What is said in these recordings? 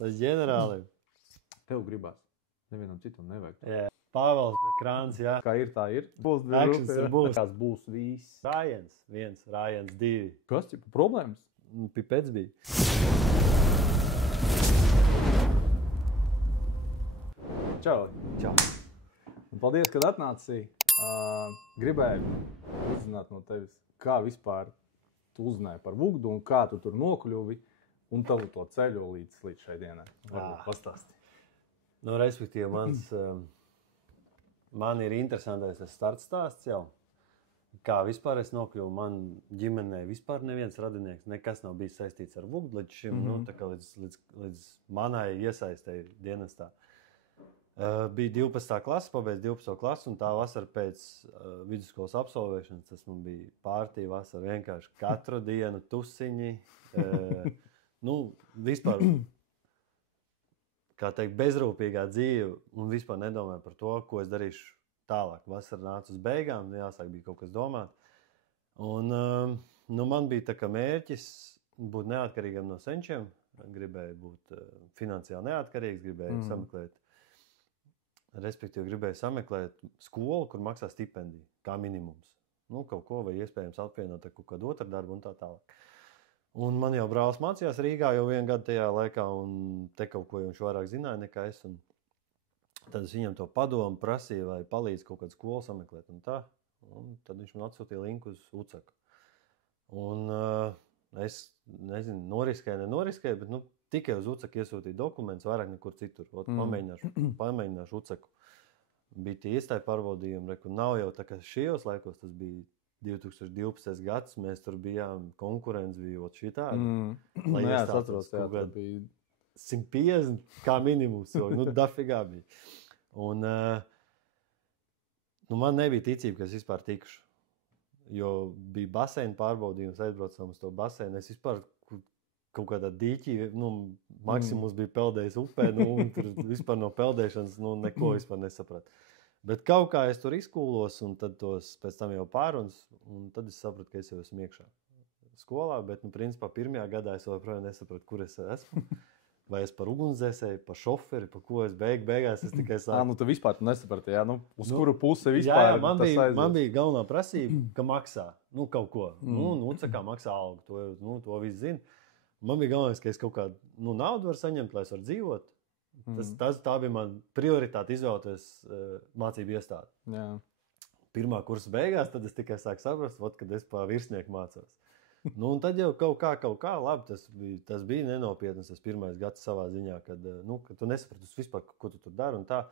Tas ģenerālim. Tev gribās. Nevienam citam nevajag. Jā. Pāvels Krāns, jā. Kā ir, tā ir. Būs Aktions ir būs. Tās būs viss. Rājens 1, Rājens 2. Kas ir problēmas? Pipets bija. Čau. Čau. Un paldies, kad atnāci. Gribēju uzzināt no tevis, kā vispār tu uzzināji par Vugdu un kā tu tur nokļuvi un tavu to ceļu līdz šai dienai. Varbūt pastāsti. Nu, respektīvi, man ir interesantais tas starts stāsts jau. Kā vispār es nokļuvu, man ģimenē vispār neviens radinieks, nekas nav bijis saistīts ar Vugdu līdz šim, nu, tā kā līdz manai iesaistēji dienestā. Bija 12. klase, pabeidz 12. klasi, un tā vasara pēc vidusskolas absolvēšanas, tas man bija pārtī vasara, vienkārši katru dienu tusiņi, nu, vispār, kā teikt, bezrūpīgā dzīve, un vispār nedomāju par to, ko es darīšu tālāk. Vasara nāca uz beigām, jāsāk bija kaut kas domāt, un, nu, man bija tā kā mērķis būt neatkarīgam no senčiem, gribēju būt finansiāli neatkarīgs, gribēju sameklēt. Respektīvi, gribēju sameklēt skolu, kur maksā stipendiju, kā minimums. Nu, kaut ko vai iespējams apvienot ar kaut kādu otru darbu un tā tālāk. Un man jau brālis mācījās Rīgā jau 1 gadu tajā laikā, un te kaut ko viņš vairāk zināja nekā es. Un tad es viņam to padomu prasīju, lai palīdz kaut kādu skolu sameklēt un tā. Un tad viņš man atsūtīja linku uz UCAK. Un es nezinu, noriskēju, bet nu, tikai uz UCAK iesūtīju dokumentus, vairāk nekur citur. Pamēģināšu UCAK. Bija tie iestāju pārbaudījumi, reku nav jau tā kā šajos laikos, tas bija 2012. gads, mēs tur bijām, konkurence bija šitādi. Lai iestātos kaut kādi 150 kā minimums, nu dafigā bija. Un nu, man nebija ticība, ka es vispār tikšu. Jo bija baseina pārbaudījums, aizbraucam uz to baseinu, es vispār kaut kādā dīķī, nu, Maksimums bija peldējis upē, nu, un tur vispār no peldēšanas, nu, neko vispār nesapratu. Bet kaut kā es tur izkūlos, un tad tos pēc tam jau pārunas, un tad es sapratu, ka es jau esmu iekšā skolā, bet, nu, principā, 1. gadā es joprojām nesapratu, kur es esmu. Vai es par ugunsdzēsēju, par šoferi, par ko es beigās es tikai sāku. Nu, tu vispār nesaprati, jā, nu, uz kuru puse vispār. Jā, man bija galvenā prasība, ka maksā, nu, kaut ko. Nu, kā maksā algu, to viss zina. Man bija galvenais, ka es kaut kādu naudu varu saņemt, lai es varu dzīvot. Tā bija man prioritāte izvēlēties mācību iestādi. Jā. 1. kursa beigās, tad es tikai sāku saprast, kad es pa virsnieku mācos. Nu, un tad jau kaut kā, labi, tas bija nenopietnas, tas 1. gads savā ziņā, kad tu nesaprati vispār, ko tu tur dari un tā.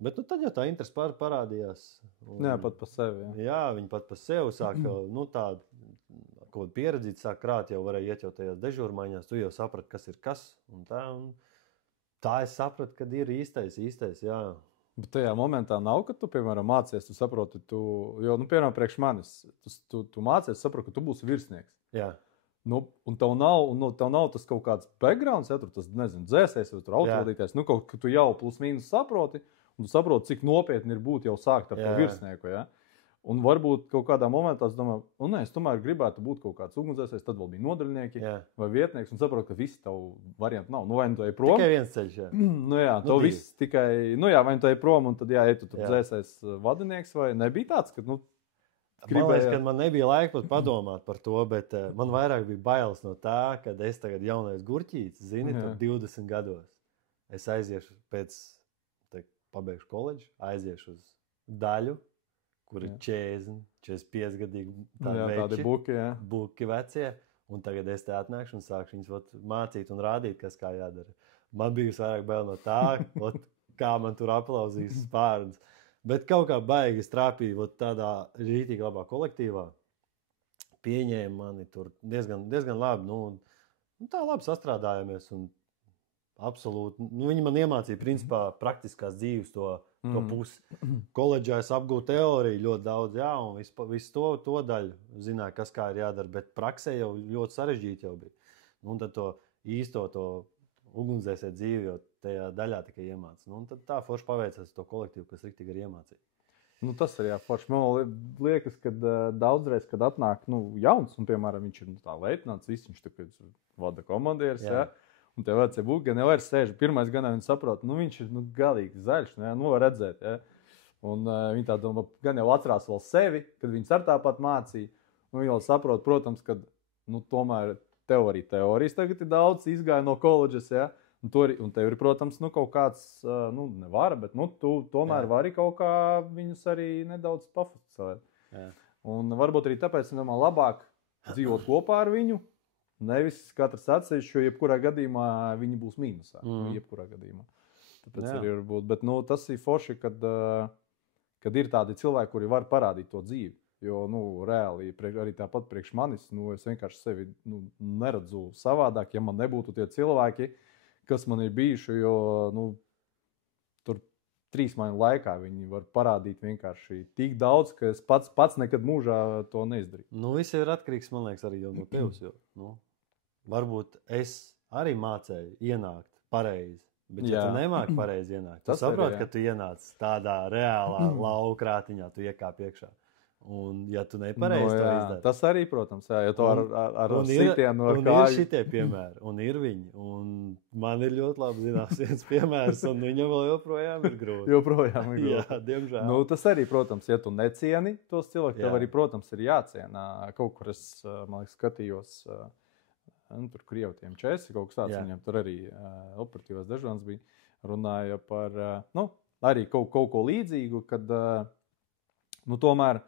Bet nu, tad jau tā interese parādījās. Un, jā, pat pa sevi. Jā, viņi pat pa sevi sāka, nu, tādu kaut kādu pieredzīti sāk krāt, jau varēja iet jau tajās dežūrmaiņās, tu jau saprati, kas ir kas, un tā es sapratu, kad ir īstais, jā. Bet tajā momentā nav, ka tu, piemēram, mācies, tu saproti, jo, nu, piemēram, priekš manis, tu mācies, saproti, ka tu būsi virsnieks. Jā. Nu, un tev nav tas kaut kāds backgrounds, ja tur tas, nezinu, dzēsēs vai tur autovadītājs, nu, kaut ka tu jau plus mīnus saproti, un tu saproti, cik nopietni ir būt jau sākt ar to virsnieku, ja. Un varbūt kaut kādā momentā es domāju, es tomēr gribētu būt kaut kāds ugunsdzēsējs, tad vēl bija nodaļnieki vai vietnieks, un saprotu, ka visi tavu variantu nav. Nu, vai nu tu ej prom? Tikai viens ceļš, jā. Nu jā, tev viss tikai, vai nu tu ej prom, un tad ej tu tur dzēsējs vadinieks, vai nebija tāds, ka, Man liekas, ka man nebija laika pat padomāt par to, bet man vairāk bija bailes no tā, kad es tagad jaunais gurķītis, tur 20 gados. Es aiziešu pabeigšu koledžu, aiziešu uz daļu, kur ir 40, 45 gadīgi tādi buki vecie, un tagad es te atnākšu un sākšu viņus mācīt un rādīt, kas kā jādara. Man bija vairāk bail no tā, kā man tur aplauzīs spārns. Bet kaut kā baigi strāpīja tādā rītīgi labā kolektīvā. Pieņēma mani tur diezgan labi, nu tā labi sastrādājāmies un absolūti. Nu, viņi man iemācīja principā praktiskās dzīves to pusi. Koledžā es apgūtu teoriju ļoti daudz, jā, un visu to daļu zināju, kas kā ir jādara, bet praksē jau ļoti sarežģīti jau bija. Nu, un tad to ugunsdzēsēju dzīvi jau tajā daļā tikai iemāca. Nu, un tad tā forši paveicās to kolektīvu, kas riktīgi ir iemācīja. Nu, tas ir forši. Man liekas, ka daudzreiz, kad atnāk jauns, un, piemēram, viņš ir tā leitnants, viņš tagad vada komandieris, jā. Un tie vecie būki, gan jau vairs sēž. Pirmais gan viņi saprot, nu viņš ir galīgi zaļš, nu var redzēt. Ja? Un viņi tā domā, gan jau atcerās vēl sevi, kad viņus ar tāpat mācīja. Un viņi vēl saprot, protams, ka tomēr teorijas tagad ir daudz, izgāja no koledžas, ja? Un tev ir, protams, kaut kāds, nevar, bet tu tomēr vari kaut kā viņus arī nedaudz pafucēt. Un varbūt arī tāpēc, man labāk dzīvot kopā ar viņu, nevis katrs atsevišķi, jo jebkurā gadījumā viņi būs mīnusā. Jebkurā gadījumā. Tāpēc arī varbūt. Bet tas ir forši, kad ir tādi cilvēki, kuri var parādīt to dzīvi. Jo reāli arī tāpat priekš manis, es vienkārši sevi neredzu savādāk, ja man nebūtu tie cilvēki, kas man ir bijuši, jo tur 3 mēnešu laikā viņi var parādīt vienkārši tik daudz, ka es pats nekad mūžā to neizdarīju. Viss ir atkarīgs, man liekas, arī no tevis. Varbūt es arī mācēju ienākt pareizi, bet ja tu nemāki pareizi ienākt, tu saproti, ka tu ienāc tādā reālā laukrātiņā, tu iekāp iekšā. Un, ja tu nepareizi to izdari. Tas arī, protams, ja tu ar sitienu no kāju. Un ir šitie piemēri, un ir viņi. Un man ir ļoti labi zināms viens piemērs, un viņam vēl joprojām ir grūti. Joprojām ir grūti. Jā, diemžēl. Tas arī, protams, ja tu necieni tos cilvēkus, tev arī, protams, ir jāciena. Kaut kur es, man liekas, skatījos, tur Krievtiem Česi, kaut kas tāds viņam tur arī operatīvās dežurns bija, runāja par, arī kaut ko līdzīgu, kad, tomēr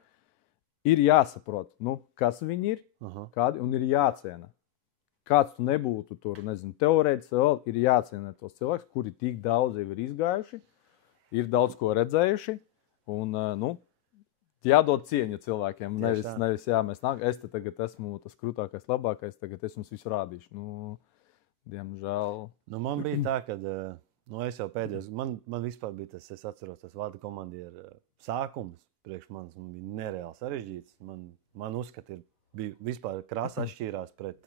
ir jāsaprot, kas viņi ir, kādi, un ir jāciena. Kāds tu nebūtu tur, teorētiski vēl ir jāciena tos cilvēkus, kuri tik daudz jau ir izgājuši, ir daudz ko redzējuši, un, jādod cieņa cilvēkiem. Nevis mēs nāk, es te tagad esmu tas krūtākais, labākais, tagad es jums visu rādīšu. Diemžēl. Man bija tā, ka, es jau pēdējos, man vispār bija tas, es atceros, tas vada komandieru sākums. Priekš manis bija nereāli sarežģīts. Man uzskati bija vispār krāsa atšķīrās pret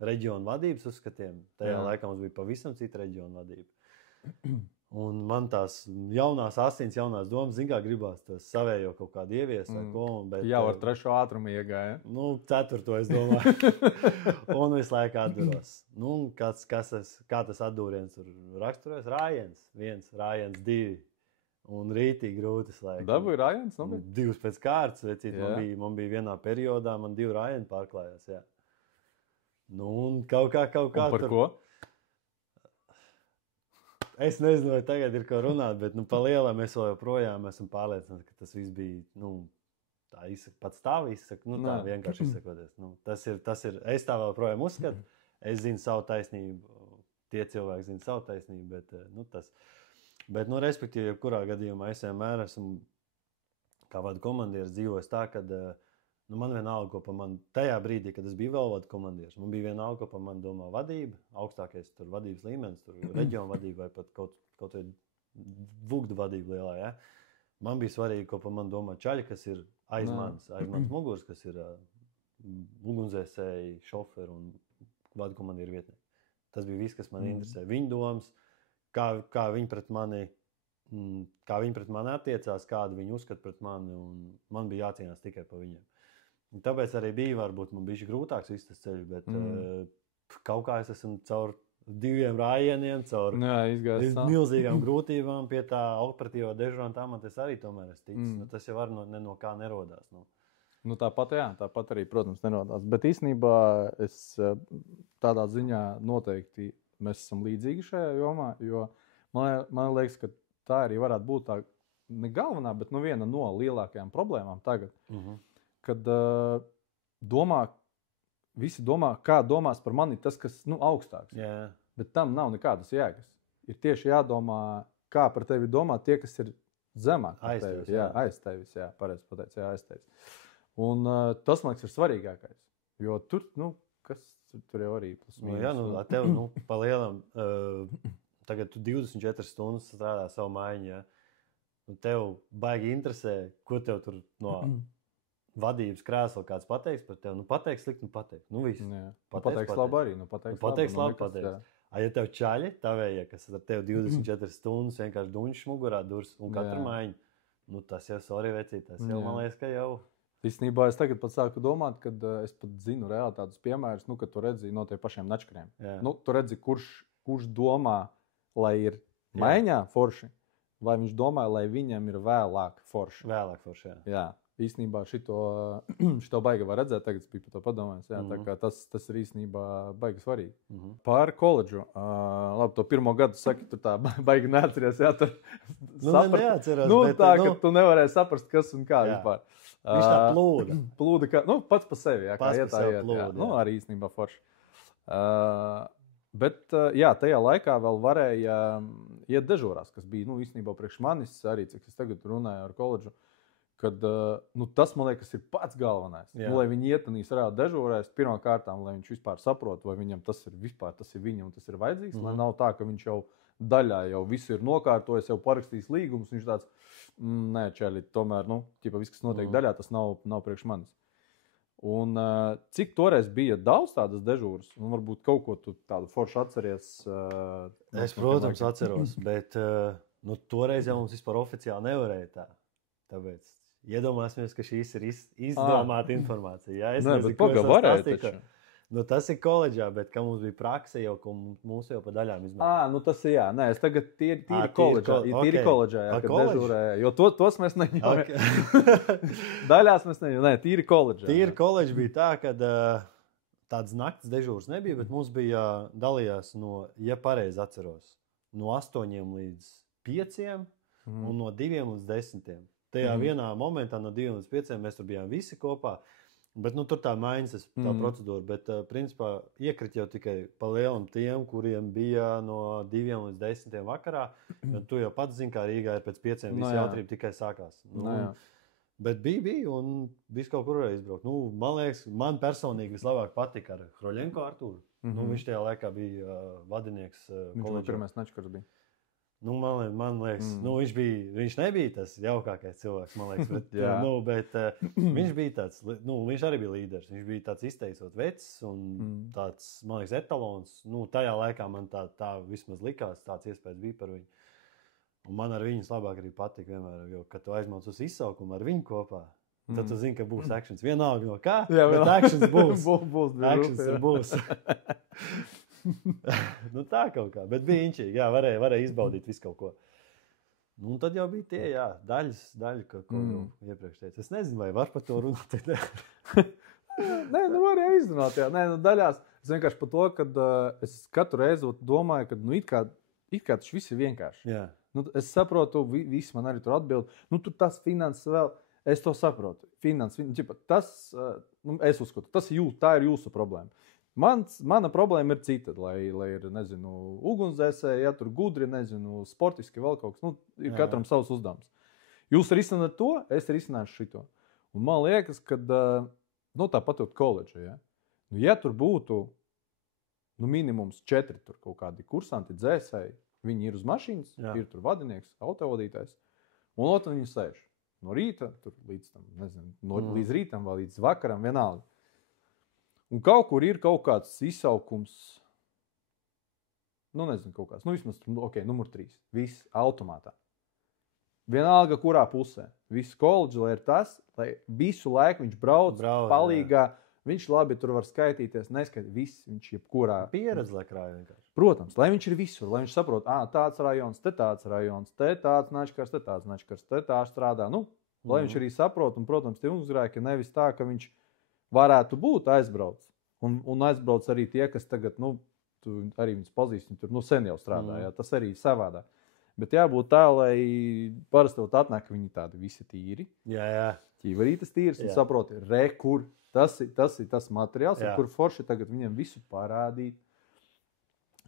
reģionu vadības uzskatiem. Tajā laikā mums bija pavisam cita reģionu vadība. Un man tās jaunās asins, jaunās domas, kā gribās tas savējo kaut kādu ieviest. Jau ar 3. ātrumu iegāja. 4. es domāju. Un visu laiku atduros. Kā tas atdūriens tur raksturojas? Rājiens 1, rājiens 2. Un rītīgi grūti slēgt. Dabūja rājens? 2 pēc kārtas. Man bija vienā periodā, man 2 rājeni pārklājās. Jā. Un kaut kā. Un par ko? Es nezinu, vai tagad ir ko runāt, bet pa lielam mēs vēl joprojām esam pārliecināti, ka tas viss bija, tā izsaka, pats tā izsaka, tā vienkārši izsakoties. Tas ir, es tā vēl projām uzskatu, es zinu savu taisnību, tie cilvēki zina savu taisnību, bet, tas... Bet, respektīvi, jebkurā gadījumā es vienmēr esmu, kā vada komandieris, dzīvojis tā, ka man vienalga, ko pa man tajā brīdī, kad es biju vēl vada komandieris, man bija vienalga, ko pa man domā vadība, augstākais tur vadības līmenis, tur reģionu vadība vai pat kaut vai vugdu vadība lielā, ja? Man bija svarīgi, ko pa man domā čaļi, kas ir aiz manis muguras, kas ir ugunsdzēsēji, šoferi un vada komandieru vietnieki. Tas bija viss, kas man interesē. Viņu domas, kā viņi pret mani attiecās, kādu viņi uzskata pret mani, un man bija jācīnās tikai par viņiem. Un tāpēc arī bija, varbūt man bija grūtāks viss tas ceļš, bet kaut kā es esmu caur 2 rājieniem, caur milzīgām grūtībām pie tā operatīvā dežuranta amata es arī tomēr esmu ticis. Tas jau no kā nerodās. Tāpat arī, protams, nerodās. Bet īstenībā es tādā ziņā noteikti mēs esam līdzīgi šajā jomā, jo man liekas, ka tā arī varētu būt tā ne galvenā, bet viena no lielākajām problēmām tagad, kad visi domā, kā domās par mani tas, kas augstāks. Yeah. Bet tam nav nekādas jēgas. Ir tieši jādomā, kā par tevi domā tie, kas ir zemāk par tevi. Aiz tevis, pareizi pateic, aiz tevis. Un tas, man liekas, ir svarīgākais. Jo tur, tur jau arī tev, pa lielam, tagad tu 24 stundas strādā savu mājiņu, ja? Tev baigi interesē, ko tev tur no vadības krēsla kāds pateiks par tevi. Pateiks slikti, pateiks. Viss. Pateiks labi arī. Pateiks labi. Ja tev čaļi, tavējie, kas ar tevi 24 stundas vienkārši duņš mugurā durs un katru mājiņu, tas jau, sorry, vecīt, tas jau, man liekas, ka jau... Īstenībā es tagad pat sāku domāt, ka es pat zinu reāli tādus piemērus, ka tu redzi no tiem pašiem načkariem. Tu redzi, kurš domā, lai ir maiņā forši, vai viņš domā, lai viņam ir vēlāk forši. Vēlāk forši, jā. Īstenībā šito baigi var redzēt, tagad es biju par to padomājis. Jā, tā kā tas ir īstenībā baigi svarīgi. Par koledžu. Labi, to pirmo gadu saki, tu tā baigi neatceries. Jā, tur neatceros. Bet, tā, ka tu nevarēji saprast, kas un kā vispār. Viņš tā plūda. Plūda, kā, pats pa sevi, jā, pats kā iet tā iet. Plūda, jā. Arī īstenībā forši. Bet, jā, tajā laikā vēl varēja iet dežūrās, kas bija, īstenībā priekš manis arī, cik es tagad runāju ar koledžu, kad tas, man liekas, ir pats galvenais. Lai viņi ietanīs reāli dežūrēs, pirmā kārtām, lai viņš vispār saprot, vai viņam tas ir viņam, tas ir vajadzīgs, lai nav tā, ka viņš jau daļā jau visu ir nokārtojis, jau parakstījis līgumus, viņš tāds, nē, čēli, tomēr, viss, kas notiek daļā, tas nav priekš manis. Un cik toreiz bija daudz tādas dežūras, un varbūt kaut ko tu tādu foršu atceries? Es, protams, atceros, bet toreiz jau mums vispār oficiāli nevarēja tā. Tāpēc iedomāsimies, ka šīs ir izdomāta informācija. Jā, es nezinu, ko es varēju taču. Tas ir koledžā, bet kā mums bija prakse jau, ko mūs jau pa daļām izmantoja. Tas ir jā. Nē, es tagad tīri koledžā. Tīri koledžā, jā, kad dežūrēja. Jo tos mēs neņemam. Daļās mēs neņemam. Nē, tīri koledžā. Tīri koledžā bija tā, ka tādas naktas dežūras nebija, bet mums bija dalījās ja pareizi atceros, no 8 līdz 5 un no 2 līdz 10. Tajā vienā momentā no 2 līdz 5 mēs tur bijām visi kopā, bet tur tā mainas tā procedūra, bet principā iekrit jau tikai pa lielam tiem, kuriem bija no 2 līdz 10 vakarā, bet tu jau pats zini, kā Rīgā ir pēc 5 visi jautrība tikai sākās. Bet bija un visu kaut kur varēja izbraukt. Man liekas, man personīgi vislabāk patika ar Hroļenko Artūru. Viņš tajā laikā bija vadinieks koledžā. Viņš pirmais načkars bija. Man liekas, viņš nebija tas jaukākais cilvēks, man liekas, bet viņš bija tāds, viņš arī bija līderis, viņš bija tāds izteicot vecs un tāds, man liekas, etalons. Tajā laikā man tā vismaz likās, tāds iespējas bija par viņu. Un man ar viņu labāk arī patika vienmēr, jo, kad tu aizmauc uz izsaukumu ar viņu kopā, tad tu zini, ka būs actions. Vienalga no kā, bet actions būs. Actions būs. Tā kaut kā, bet bija inčīgi, jā, varēja izbaudīt visu kaut ko. Tad jau bija tie, jā, daļas, ko jau iepriekš teicu. Es nezinu, vai var par to runāt. Nē, varēja izrunāt, jā. Nē, daļās. Es vienkārši par to, kad es katru reizi domāju, ka it kā tas viss ir vienkārši. Jā. Es saprotu, visi man arī tur atbild. Tur tas finanses vēl, es to saprotu. Tas, es uzskatu, tā ir jūsu problēma. Mana problēma ir cita, lai ir, nezinu, ugunsdzēsēji, ja tur gudri, nezinu, sportiski vēl kaut kas. Ir katram savs uzdevums. Jūs risināt to, es risināšu šito. Un man liekas, ka tāpat jau koledža, ja? Ja tur būtu minimums 4 tur kaut kādi kursanti, dzēsēji, viņi ir uz mašīnas, ir tur vadinieks, autovadītājs, un otru viņi sēž. No rīta, tur līdz tam, nezinu, līdz rītam vai līdz vakaram vienalga. Un kaut kur ir kaut kāds izsaukums, nezinu, kaut kāds, vismaz, numur 3, viss automātā. Vienalga, kurā pusē. Viss koledža, lai ir tas, lai visu laiku viņš brauc palīgā, viņš labi tur var skaitīties, viss, viņš jebkurā. Pieredze, lai krāja vienkārši. Protams, lai viņš ir visur, lai viņš saprot, tāds rajons, te tāds načkars, te tāds načkars, te tā strādā. Lai viņš arī saprot, un, protams, tie ugunsgrēki nevis tā, ka viņš varētu būt aizbrauc. Un aizbrauc arī tie, kas tagad, tu arī viņus pazīst, viņi tur sen jau strādā, jā, tas arī savādāk. Bet jābūt tā, lai parasti atnāk, ka viņi tādi visi tīri. Jā. Ķīvarītas tīras, un saproti, kur tas ir tas materiāls, kur forši tagad viņam visu parādīt.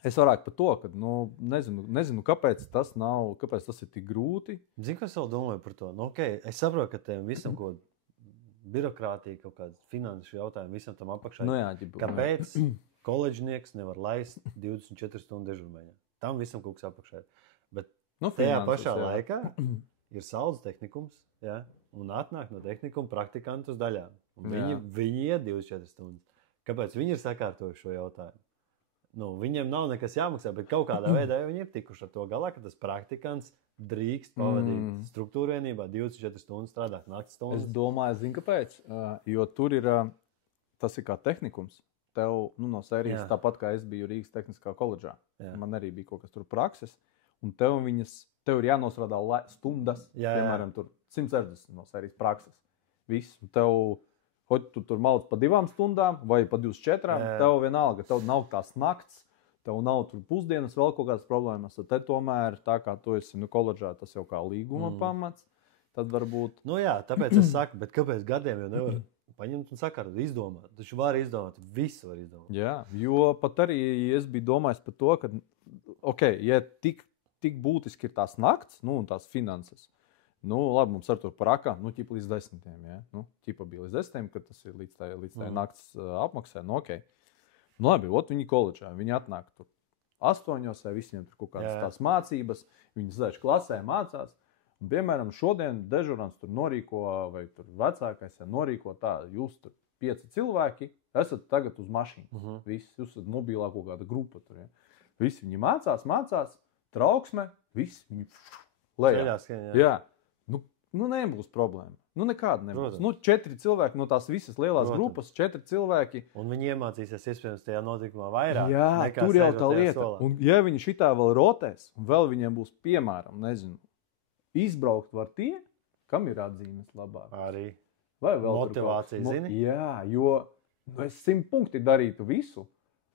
Es varētu par to, ka, nezinu, kāpēc tas ir tik grūti. Zini, ko es vēl domāju par to? Es saprotu, ka tiem visam, ko birokrātija, kaut kāda finanšu jautājuma, visam tam apakšā. Kāpēc koledžnieks nevar laist 24 stundu dežurmaiņā? Tam visam kaut kas apakšā. Bet tajā pašā laikā ir saules tehnikums, jā, un atnāk no tehnikuma praktikanti uz daļām. Un viņi iet 24 stundas. Kāpēc viņi ir sakārtojuši šo jautājumu? viņiem nav nekas jāmaksā, bet kaut kādā veidā viņi ir tikuši ar to galā, ka tas praktikants drīkst pavadīt struktūra vienībā 24 stundas strādāt naktas stundas. Es domāju, zinu, kāpēc. Jo tur ir, tas ir kā tehnikums. Tev no sērijas, tāpat kā es biju Rīgas Tehniskā koledžā. Man arī bija kaut kas tur prakses. Un tev ir jānostrādā stundas, piemēram, tur 160 no sērijas prakses. Viss. Un tev, hoķi tu tur malc pa 2 stundām vai pa 24, tev vienalga, tev nav tās nakts, tev nav tur pusdienas vēl kaut kādas problēmas. Tad tomēr, tā kā tu esi koledžā, tas jau kā līguma pamats, tad varbūt... Nu jā, tāpēc es saku, bet kāpēc gadiem jau nevar paņemt un sakārt, izdomāt? Taču var izdomāt, visu var izdomāt. Jā, jo pat arī es biju domājis par to, ka, ja tik būtiski ir tās nakts, un tās finanses, labi, mums ar to praka, ķipa līdz 10. Ja? Ķipa bija līdz 10, kad tas ir līdz tā nakts apmaksā. Okay. Labi, viņi koledžā, viņi atnāk tur 8, vai visiem tur kaut kādas tās mācības, viņi sēž klasē, mācās. Un, piemēram, šodien dežurants tur norīko, vai tur vecākais norīko tā, jūs tur 5 cilvēki, esat tagad uz mašīnu. Visi, jūs esat mobilā kaut kāda grupa tur. Ja? Visi viņi mācās, trauksme, visi viņi lejā. Jā. Nebūs problēma. Nekāda nebūs. 4 cilvēki no tās visas lielās grupas, 4 cilvēki. Un viņi iemācīsies iespējams tajā notikumā vairāk. Jā, tur jau tā lieta. Solā. Un ja viņi šitā vēl rotēs, un vēl viņiem būs, piemēram, izbraukt var tie, kam ir atzīmes labāk. Arī. Vai vēl motivācija, zini? Jā, jo es 100 punkti darītu visu,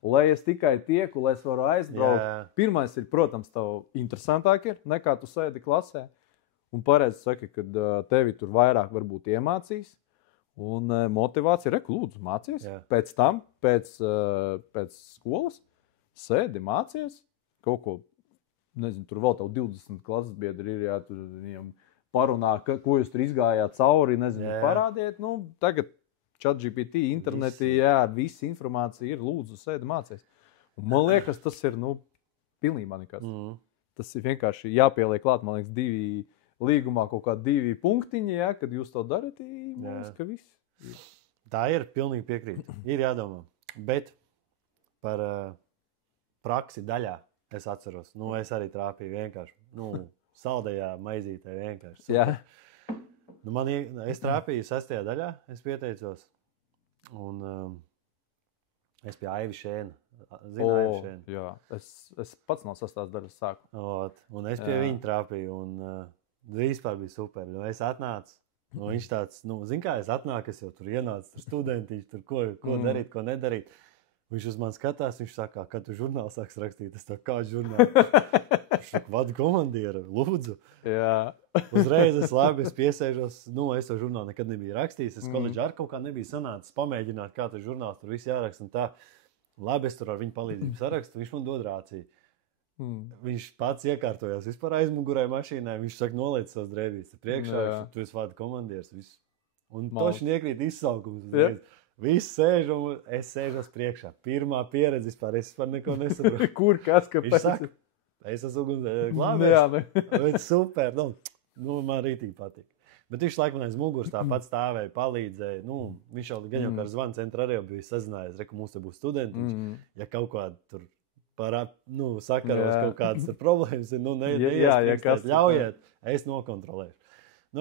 lai es tikai tieku, lai es varu aizbraukt. Jā. Pirmais ir, protams, tev interesantāk ir, nekā tu sēdi klasē. Un pareizi saka, ka tevi tur vairāk varbūt iemācīs. Un motivācija, lūdzu, mācies. Jā. Pēc tam, pēc skolas, sēdi, mācies. Kaut ko, tur vēl tev 20 klases biedri ir, tur viņiem parunā, ko jūs tur izgājāt cauri, parādiet. Tagad ChatGPT, internetī, visa informācija ir, lūdzu, sēdi, mācies. Un man liekas, tas ir, pilnībā nekas. Tas ir vienkārši jāpieliek klāt, man liekas, 2 līgumā kaut kā 2 punktiņi, kad jūs to darat, man liekas, ka viss. Tā ir, pilnīgi piekrīt. Ir jādomā. Bet par praksi daļā es atceros. Es arī trāpīju vienkārši. Saldajā maizītē vienkārši. Jā. Es trāpīju 6. daļā, es pieteicos. Un es pie Aivi Šēna. Aivi Šēna? Jā. Es pats no 6. daļas sāku. Un es pie viņa trāpīju. Un vispār bija super. Es atnācu. Viņš tāds, zin kā, es atnāku, es jau tur ienācu, tur studentiņš, tur ko darīt, ko nedarīt. Viņš uz mani skatās, viņš saka, kad tu žurnālu sāks rakstīt, es tā kā žurnālu. Viņš saka, vadu komandieru, lūdzu. Jā. Uzreiz es piesēžos, es to žurnālu nekad nebiju rakstījis, es koledžā ar kaut kā nebiju sanācis pamēģināt, kā tas žurnāls tur viss jāraksta un tā. Labi, es tur ar viņu palīdzību sarakstu, viņš man dod rāciju. Viņš pats iekārtojās vispār aizmugurē mašīnai, viņš saka, noliec savas drēbītes priekšā, tu esi vada komandieris, visu. Un toši niekrīt izsaukums. Viss sēž un es sēžos priekšā. Pirmā pieredze vispār, es vispār neko nesaprotu. Kur, kas, kāpēc? Viņš saka, es esmu glābējs. Super, man rītīgi patīk. Bet viņš laikam aiz muguras tāpat stāvēja, palīdzēja. Viņš jau gan jau kā ar zvanu centru arī bija sazinājies, ka mums te būs studenti. Ja kaut kāda tur sakaros kaut kādas problēmas, ļaujiet, es nokontrolēšu.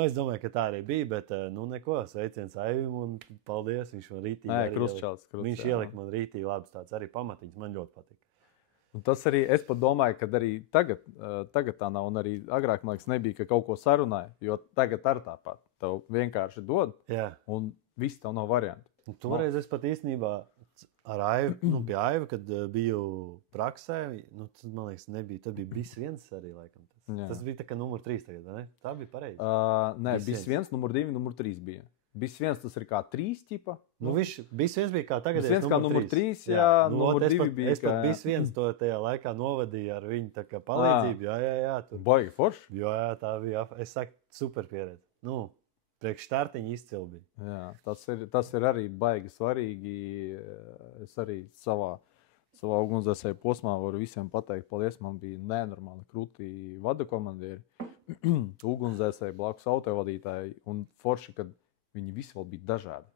Es domāju, ka tā arī bija, bet neko, sveiciens Aivim un paldies, viņš man rītīgi. Krustčāls. Viņš ielika man rītīgi labs tāds arī pamatiņš, man ļoti patīk. Un tas arī, es pat domāju, ka arī tagad tā nav, un arī agrāk, man liekas, nebija, ka kaut ko sarunāja, jo tagad ar tāpat. Tev vienkārši dod, un viss tev nav variantu. Toreiz es pat īstenībā ar Aivu, pie Aiva, kad biju praksē, tas, man liekas, nebija, tad bija BIS 1 arī, laikam. Tas bija tā kā numur 3 tagad, vai ne? Tā bija pareizi. Nē, BIS 1, numur 2, numur 3 bija. BIS 1 tas ir kā 3 ķipa. BIS 1 bija kā tagad numur 3, jā, numur 2 bija. Es pat BIS 1 to tajā laikā novadīju ar viņu tā kā palīdzību, jā. Baigi forši? Jā, tā bija, es saku, super pieredze. Priekš startiņa izcili bija. Jā, tas ir arī baigi svarīgi. Es arī savā ugunsdzēsēju posmā varu visiem pateikt, paldies, man bija nenormāli krūtī vada komandieri, ugunsdzēsēji, blakus autovadītāji un forši, kad viņi visi vēl bija dažādi.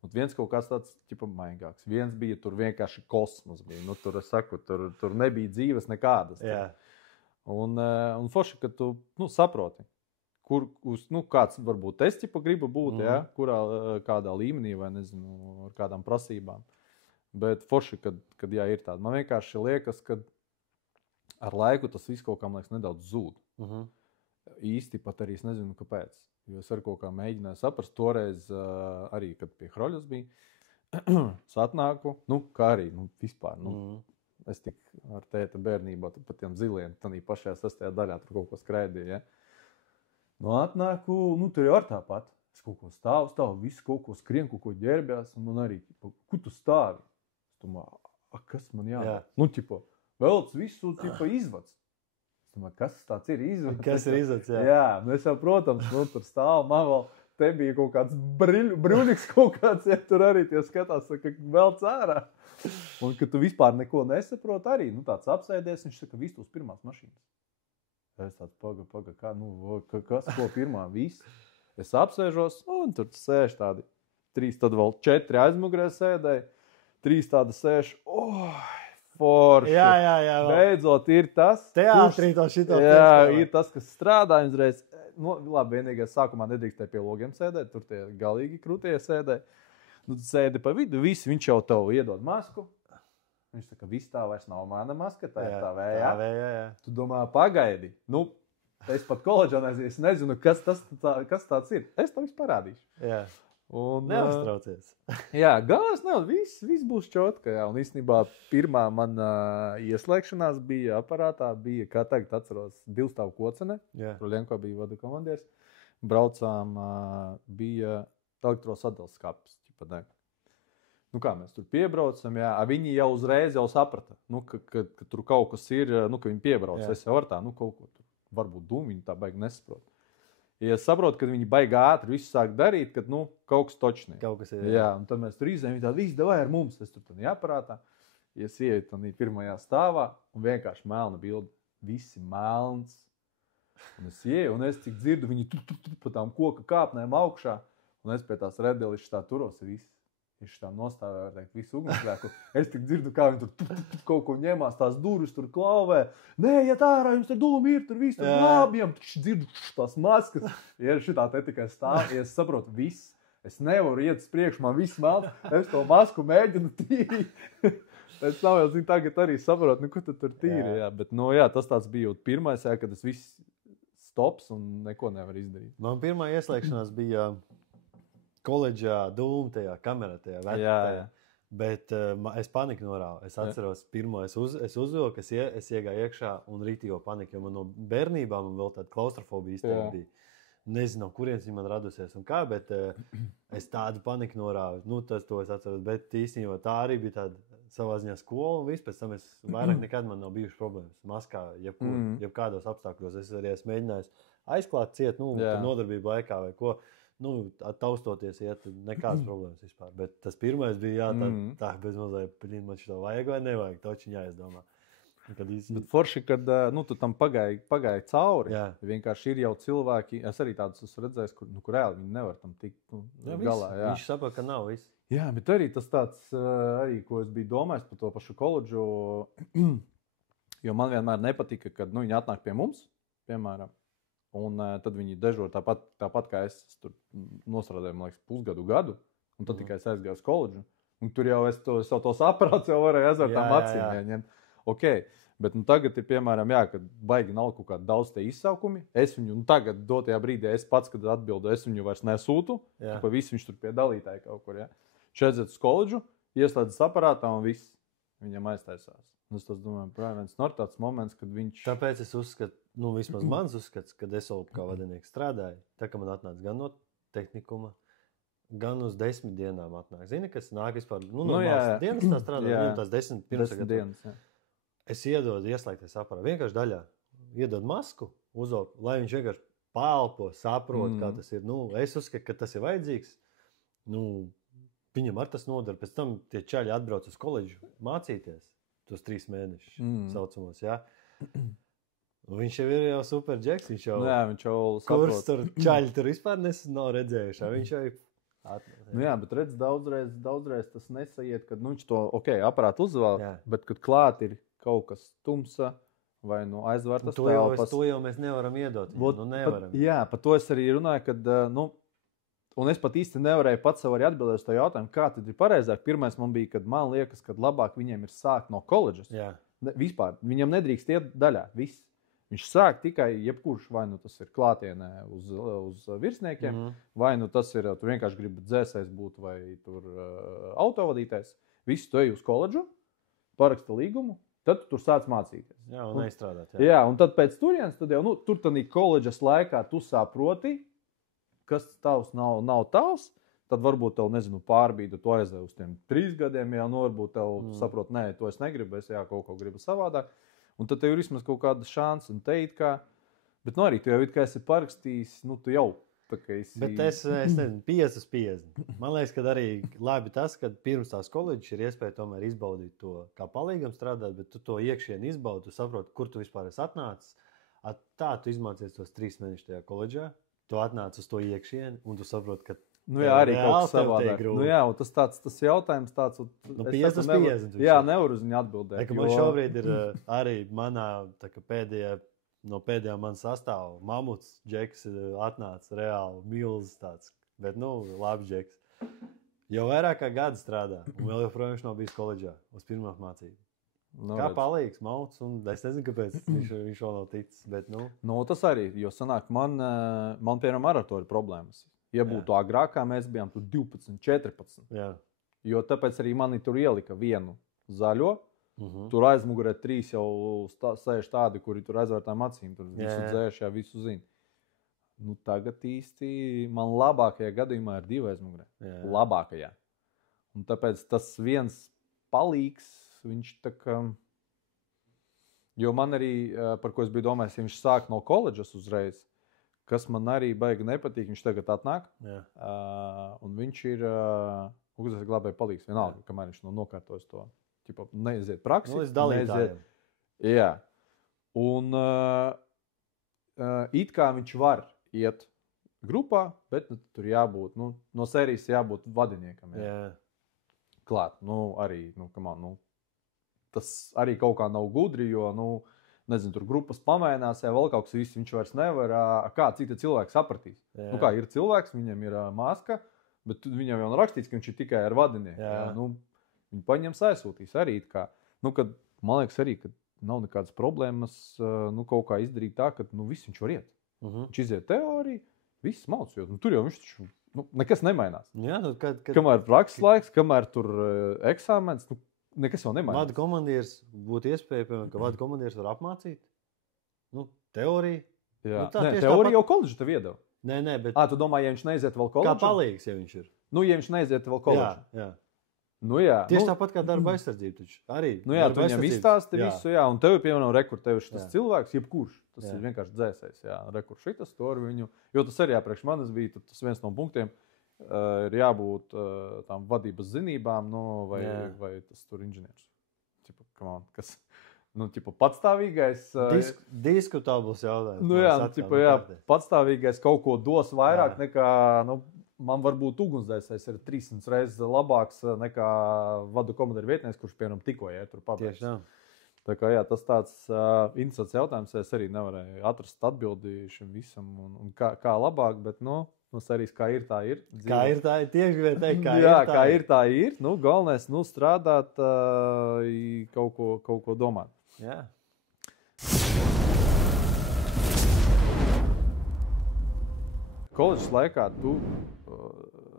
Un viens kaut kāds tāds maigāks. Viens bija tur vienkārši kosmos. Bija. Nu, tur, es saku, tur nebija dzīves nekādas. Un forši, ka tu saproti, kāds varbūt es gribu būt, kādā līmenī vai nezinu, ar kādām prasībām. Bet forši, kad ir tāda. Man vienkārši liekas, ka ar laiku tas viss kaut kā, man liekas, nedaudz zūd. Īsti pat arī es nezinu, kāpēc. Jo es ar kaut kā mēģināju saprast. Toreiz arī, kad pie Hroļas bija, es atnāku, kā arī, vispār. Es tik ar tēta bērnībā pa tiem ziliem, tādā pašajā 6. daļā tur kaut ko skraidīju. Ja? Atnāku, tur jau ar tāpat. Es kaut ko stāvu, visu kaut ko skrien, kaut ko ģērbjās. Un man arī, kur tu stāvi? Es domāju, kas man jādara? Velc visu izvads. Es domāju, kas tāds ir izvads? Kas ir izvads, jā, es jau, protams, tur stāvu, man vēl te bija kaut kāds bruļiks kaut kāds, ja tur arī tie skatās, ka velc ārā. Un, ka tu vispār neko nesaproti arī, tāds apsēdies, viņš saka, viss tos pirmās mašīnas. Es tāds, paga, kas, ko pirmā, viss. Es apsēžos, un tur sēž tādi 3, tad vēl 4 aizmugurē sēdēja, 3 tādi sēž, forši. Jā. Beidzot ir tas, teātrī to šito. Jā, ir tas, kas strādā uzreiz. Labi, vienīgais sākumā nedrīkstēja pie logiem sēdēt, tur tie galīgi krūtie sēdēja. Tu sēdi pa vidu, viņš jau tev iedod masku. Viņš saka, viss tā vairs nav mana maska, tā ir tā vējā. Jā. Tu domā, pagaidi. Es pat koledžā nezinu, kas tāds ir. Es tev visu parādīšu. Jā. Un, neuztraucies. Jā, galvenais nav, viss būs čotka. Jā. Un īstenībā pirmā mana ieslēgšanās bija aparātā, kā tagad atceros, 2 stāvu kocene. Ruļenko bija vada komandieris. Braucām, bija elektrosadalas skapis. Kā mēs tur piebraucam, jā. Viņi jau uzreiz saprata, ka tur kaut kas ir, ka viņi piebrauc. Es jau ar tā, kaut ko tur varbūt dūmu, viņi tā baigi nesaprot. Ja es saprotu, ka viņi baigi ātri visu sāk darīt, kad kaut kas točnē. Kaut kas ir. Jā, un tad mēs tur izējām, viņi tādi, viss davai ar mums. Es tur jāparātā. Es ieju tādā pirmajā stāvā un vienkārši melna bilde. Visi melns. Un es ieju, un es cik dzirdu, viņi pa tām koka kāpnēm augšā. Un es pie tās redelišas tā turos visu. Viņš tā nostāvēja visu ugunsgrēku. Es tik dzirdu, kā viņi tur kaut ko ņemās, tās durvis tur klauvē. Nē, iet ārā, jums tur dūmi ir, tur viss tur glābjam. Dzirdu tās maskas. Ja šitā te tikai stāv, ja es saprotu viss. Es nevaru iet uz priekšu, man viss melns. Es to masku mēģinu tīri. Es nav jau zinu, tagad arī saprotu, ko tu tur tīri. Jā. Bet, tas tāds bija pirmais, kad es viss stops un neko nevaru izdarīt. Man pirmā ieslēgšanās bija koledžā dūmu tajā kamerā, tajā vecajā. Bet es paniku norāvu. Es atceros pirmo, es uzvilku, es iegāju iekšā un rītīgo paniku, jo man no bērnībā man vēl tāda klaustrofobija izteikti bija. Nezinu, kurienes viņa man radusies un kā, bet es tādu paniku norāvu. To es atceros, bet īstenībā tā arī bija tāda savā ziņā skola un viss. Pēc tam es vairāk nekad man nav bijušas problēmas. Maskā, jebkādos apstākļos es arī esmu mēģinājis aizklāt ciet, nodarbību laikā vai ko. Taustoties iet, nekādas problēmas vispār. Bet tas pirmais bija, tā bez mazliet, man šito vajag vai nevajag, taču jāizdomā. Bet forši, kad tu tam pagāji cauri, vienkārši ir jau cilvēki, es arī tādus esmu redzējis, kur reāli viņi nevar tam tikt galā. Jā. Viņš saprot, ka nav viss. Jā, bet arī tas tāds, arī, ko es biju domājis par to pašu koledžu, jo man vienmēr nepatika, kad viņi atnāk pie mums, piemēram, un tad viņi dežo tāpat kā es tur nostrādāju, man liekas, pusgadu, un tad tikai es aizgāju uz koledžu. Un tur jau es tos aparātus jau varēju aizvērt tām acīm ieņemt. Ok, bet tagad ir, piemēram, kad baigi nav kaut kādi daudz tie izsaukumi. Es viņu, tagad dotajā brīdī, es pats, kad atbildu, es viņu vairs nesūtu. Pa visu viņš tur pie dalītāji kaut kur, Šeit uz koledžu, ieslēdzas aparātā un viss viņam aiztaisās. Es domāju, viens no tāds moments, kad viņš... Tāpēc es uzskatu, vismaz mans uzskats, kad es vēl kā vadinieks strādāju, tā kā man atnāca gan no tehnikuma, gan uz 10 dienām atnāk. Zini, kas nāk vispār, dienas tā strādā, tās 10 dienas, jā. Es iedodu ieslēgties aparātu, vienkārši daļā, iedodu masku, uzvelk, lai viņš vienkārši pālpo, saprot, kā tas ir. Es uzskatu, ka tas ir vajadzīgs. Viņam ar tas nodara, pēc tam tie čaļi atbrauc uz koledžu mācīties. Tos 3 mēnešus saucamos, Viņš jau ir jau super džeks, viņš jau saprot. Kurs tur čaļi tur vispār nav redzējušā. Viņš jau ir Nu jā, bet redz, daudzreiz tas nesaiet, kad viņš to, aparātu uzvēl, bet kad klāt ir kaut kas tumsa vai aizvērtas telpas. To jau mēs nevaram iedot. Nevaram. Par to es arī runāju, kad, un es pat īsti nevarēju pats sev arī atbildēt uz to jautājumu, kā tad ir pareizāk. Pirmais man bija, kad man liekas, kad labāk viņiem ir sākt no koledžas. Vispār, viņam nedrīkst iet daļā, viss. Viņš sāk tikai jebkurš, vai tas ir klātienē uz virsniekiem, vai tas ir, tu vienkārši gribi dzēsējs būt, vai tur autovadītājs. Visu tu ej uz koledžu, paraksta līgumu, tad tu tur sāc mācīties. Jā, un neizstrādāt. Jā, un tad pēc turienes, tad jau, tur tādā koledžas laikā tu saproti, kas tavs nav tavs, tad varbūt tev, pārbīda, tu aizēj uz tiem 3 gadiem, jā, varbūt tev saprot, nē, to es negribu, es kaut ko gribu savādāk. Un tad tev ir vismaz kaut kāda šansa un teikt, bet arī tu jau esi parakstījis, tu jau tā kā esi. Bet es nezinu, 50. Man liekas, ka arī labi tas, ka pirms tās koledžas ir iespēja tomēr izbaudīt to, kā palīgam strādāt, bet tu to iekšieni izbaudi, tu saproti, kur tu vispār esi atnācis. Tā tu izmācies tos 3 mēnešus tajā koledžā, tu atnāc uz to iekšieni un tu saproti, ka arī kaut kas savādāk. Un tas jautājums tāds, 50. Jā, nevar uz viņu atbildēt. Man šobrīd ir arī manā pēdējā man sastāvā mamuts, Džeks atnāca reāli milzis tāds, bet labs Džeks. Jau vairāk kā gadu strādā, un vēl joprojām viņš nav bijis koledžā uz pirmās mācību. Kā palīgs mauts, un es nezinu, kāpēc viņš vēl nav ticis, bet tas arī, jo sanāk, man piemēram ar to ir problēmas. Ja būtu agrāk, kā mēs bijām, tur 12, 14. Jā. Jo tāpēc arī mani tur ielika vienu zaļo. Tur aizmugurē 3 jau sēž tādi, kuri tur aizvērtām acīm. Tur visu dzēš, visu zina. Tagad īsti man labākajā gadījumā ir 2 aizmugurē. Labākajā. Un tāpēc tas viens palīgs, viņš tā kā... Jo man arī, par ko es biju domājis, ja viņš sāk no koledžas uzreiz, kas man arī baigi nepatīk, viņš tagad atnāk, un viņš ir, kas ir glābēji palīgs, vienalga, kamēr viņš nokārtojas to, neiziet praksi. Līdz dalītājiem. Jā. Un it kā viņš var iet grupā, bet tur jābūt, no sērijas jābūt vadiniekam. Jā. Klāt, arī, tas arī kaut kā nav gudri, jo, nezinu, tur grupas pamainās, ja vēl kaut kas viss viņš vairs nevar, kā cita cilvēks sapratīs. Kā ir cilvēks, viņam ir maska, bet viņam jau nav rakstīts, ka viņš ir tikai ar vadinieku. Viņi paņems aizsūtīs arī kā. Kad, man liekas arī, ka nav nekādas problēmas kaut kā izdarīt tā, ka viss viņš var iet. Viņš iziet teoriju, viss māc, jo tur jau viņš nekas nemainās. Jā, kamēr prakses laiks, kamēr tur eksāmens, nekas jau nemainās. Vada komandieris būtu iespēja, piemēram, ka vada komandieris var apmācīt. Teorija. Jā. Teorija jau koledžu tev iedeva. Nē, bet... Tu domā, ja viņš neiziet vēl koledžu? Kā palīgs, ja viņš ir? Ja viņš neiziet vēl koledžu. Jā. Jā. Tieši tāpat kā darba aizsardzība taču. Arī. Tu viņam izstāsti visu, un tev, piemēram, tev ir šis cilvēks, jebkurš. Tas ir vienkārši dzēsējs, rekur šitas, to ar viņu. Jo tas arī priekš manis bija, tas viens no punktiem. Ir jābūt tām vadības zinībām, vai tas tur inženieris. Kas, patstāvīgais. Diskutabls jautājums. Patstāvīgais kaut ko dos vairāk nekā, man varbūt ugunsdzēsējs ir 300 reizes labāks nekā vadu komandiera vietnieks, kurš, piemēram, tikko tur pabeigts. Tā kā, tas tāds interesants jautājums, es arī nevarēju atrast atbildi šim visam un kā labāk, bet, no sērijas, kā ir, tā ir. Dzīvē. Kā ir, tā ir. Tieši gribēju teikt, kā ir, tā ir. Galvenais, strādāt, kaut ko domāt. Jā. Koledžas laikā tu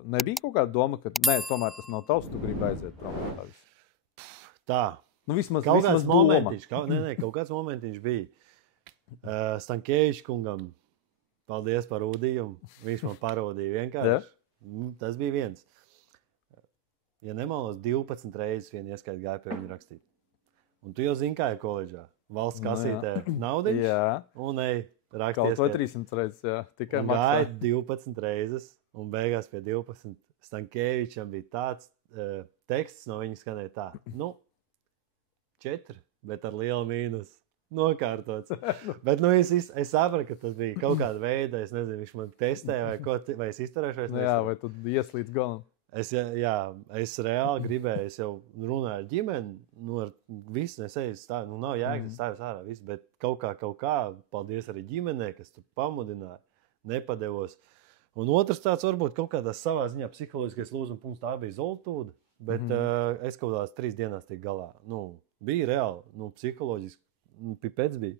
nebija kaut kāda doma, ka nē, tomēr tas nav tavs, tu gribi aiziet prom no tā visu? Tā. Vismaz kaut kāds momentiņš bija. Stankēvičs kungam, paldies par rūdījumu. Viņš man parodīja vienkārši. Tas bija viens. Ja nemaldos, 12 reizes vien ieskaita gāja pie viņu rakstīt. Un tu jau zini, kā ir koledžā. Valsts kasītē naudiņš un ej raksties. Kaut vai 300 reizes, jā. Tikai maksā. Gāja 12 reizes un beigās pie 12 Stankēvičam bija tāds teksts, no viņa skanēja tā. 4, bet ar lielu mīnus. nokārtots. Bet es sapratu, ka tas bija kaut kāda veida, es nezinu, viņš man testēja, vai es izturēšu. Jā, vai tu ies līdz galam? Es reāli gribēju, es jau runāju ar ģimeni, ar visu nesēju stāju, nav jēgas, stāju ārā visu, bet kaut kā, paldies arī ģimenei, kas tur pamudināja, nepadevos. Un otrs tāds varbūt kaut kādā savā ziņā psiholoģiskais lūzuma punkts, tā bija Zoltūda, bet es kaut kādās 3 dienās tik galā. Bija reāli, psiholoģiski, pipets bija.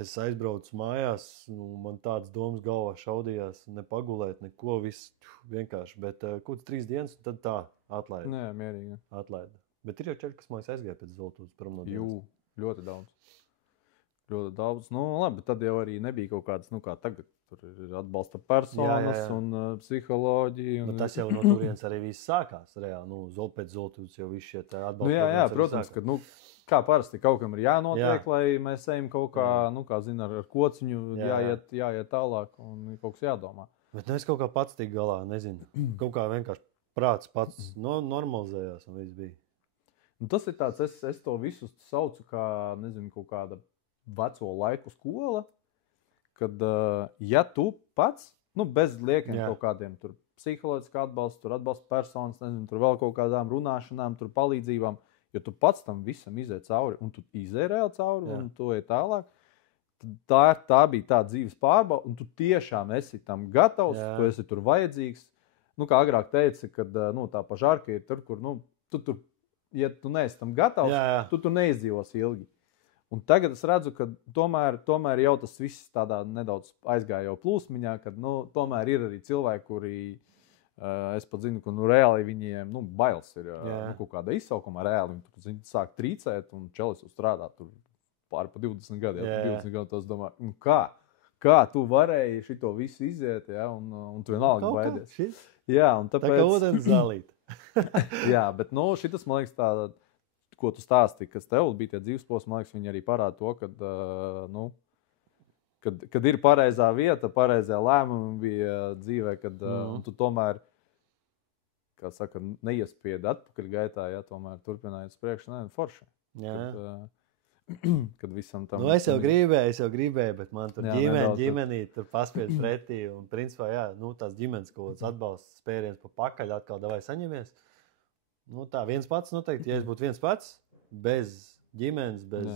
Es aizbraucu mājās, man tādas domas galvā šaudījās, nepagulēt, neko, viss vienkārši. Bet kaut kāds 3 dienas, un tad tā atlaida. Nē, mierīgi. Atlaida. Bet ir jau 4, kas man aizgāja pēc Zoltūdas prom no dienas. Jū, ļoti daudz. Ļoti daudz. Labi, tad jau arī nebija kaut kādas, kā tagad. Tur ir atbalsta personas un psiholoģija. Un... tas jau no turienes arī viss sākās. Reāli, pēc Zoltūdas jau viss šie atbalsta. Jā, protams, ka, kā parasti kaut kam ir jānotiek, lai mēs ejam kaut kā, kā zina, ar kociņu, jāiet tālāk un kaut kas jādomā. Bet es kaut kā pats tik galā, nezinu. Kaut kā vienkārši prāts pats normalizējās un viss bija. Tas ir tāds, es to visu saucu kā, nezinu, kaut kāda veco laiku skola, kad, ja tu pats, bez liekiem kaut kādiem tur psiholoģiski atbalsts, tur atbalsta personas, nezinu, tur vēl kaut kādām runāšanām, tur palīdzībām, ja tu pats tam visam izēj cauri, un tu izēj reāli cauri, un tu ej tālāk, tā bija tā dzīves pārbaude, un tu tiešām esi tam gatavs, tu esi tur vajadzīgs. Kā agrāk teica, kad tā pažārka ir tur, kur, tu tur, ja tu neesi tam gatavs, tu tur neizdzīvos ilgi. Un tagad es redzu, ka tomēr jau tas viss tādā nedaudz aizgāja jau plūsmiņā, kad tomēr ir arī cilvēki, kuri, es pat zinu, ka reāli viņiem bailes ir kaut kāda izsaukumā reāli. Viņi sāk trīcēt un čelis strādā tur pāri pa 20 gadiem. 20 gadus tas domā, kā tu varēji šito visu iziet, un tu vienalga baidies. Jā, un tāpēc... Tā kā ūdens zālīt. Jā, bet šitas, man liekas, tā, ko tu stāstīji, kas tev bija tie dzīvesposmi, man liekas, viņi arī parāda to, kad ir pareizā vieta, pareizā lēmuma bija dzīvē, kad tu tomēr, kā saka, neiespiedi atpakaļ gaitā, tomēr turpinājot priekšu, forši. Kad visam tam... es jau gribēju, bet man tur ģimenī tur paspied pretī, un principā, tās ģimenes kaut kāds atbalsts spēriens pa pakaļ, atkal davai saņemies. Tā, viens pats noteikti, ja es būtu viens pats, bez ģimenes, bez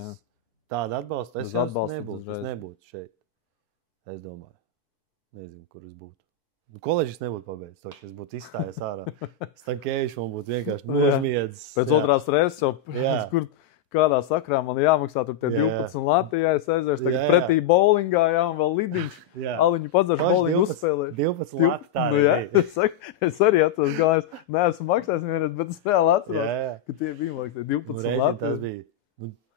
tāda atbalsta, es nebūtu šeit. Es domāju. Nezinu, kur es būtu. Koledžas nebūtu pabeidzis, es būtu izstājies ārā. Stankējuši man būtu vienkārši nožmiedzis. Pēc otrās reizes jau, kur kādā sakrā man jāmaksā tur tie 12 Latvijā, es aizvēršu tagad pretī bowlingā, un vēl lidiņš. Aliņu padzaršu bowlingu uzspēlēt. 12 Latvijā tā es arī atceros, galvenais, neesmu maksājis vienreiz, bet es reāli atceros, ka tie bija, man liekas, 12 Latvijā.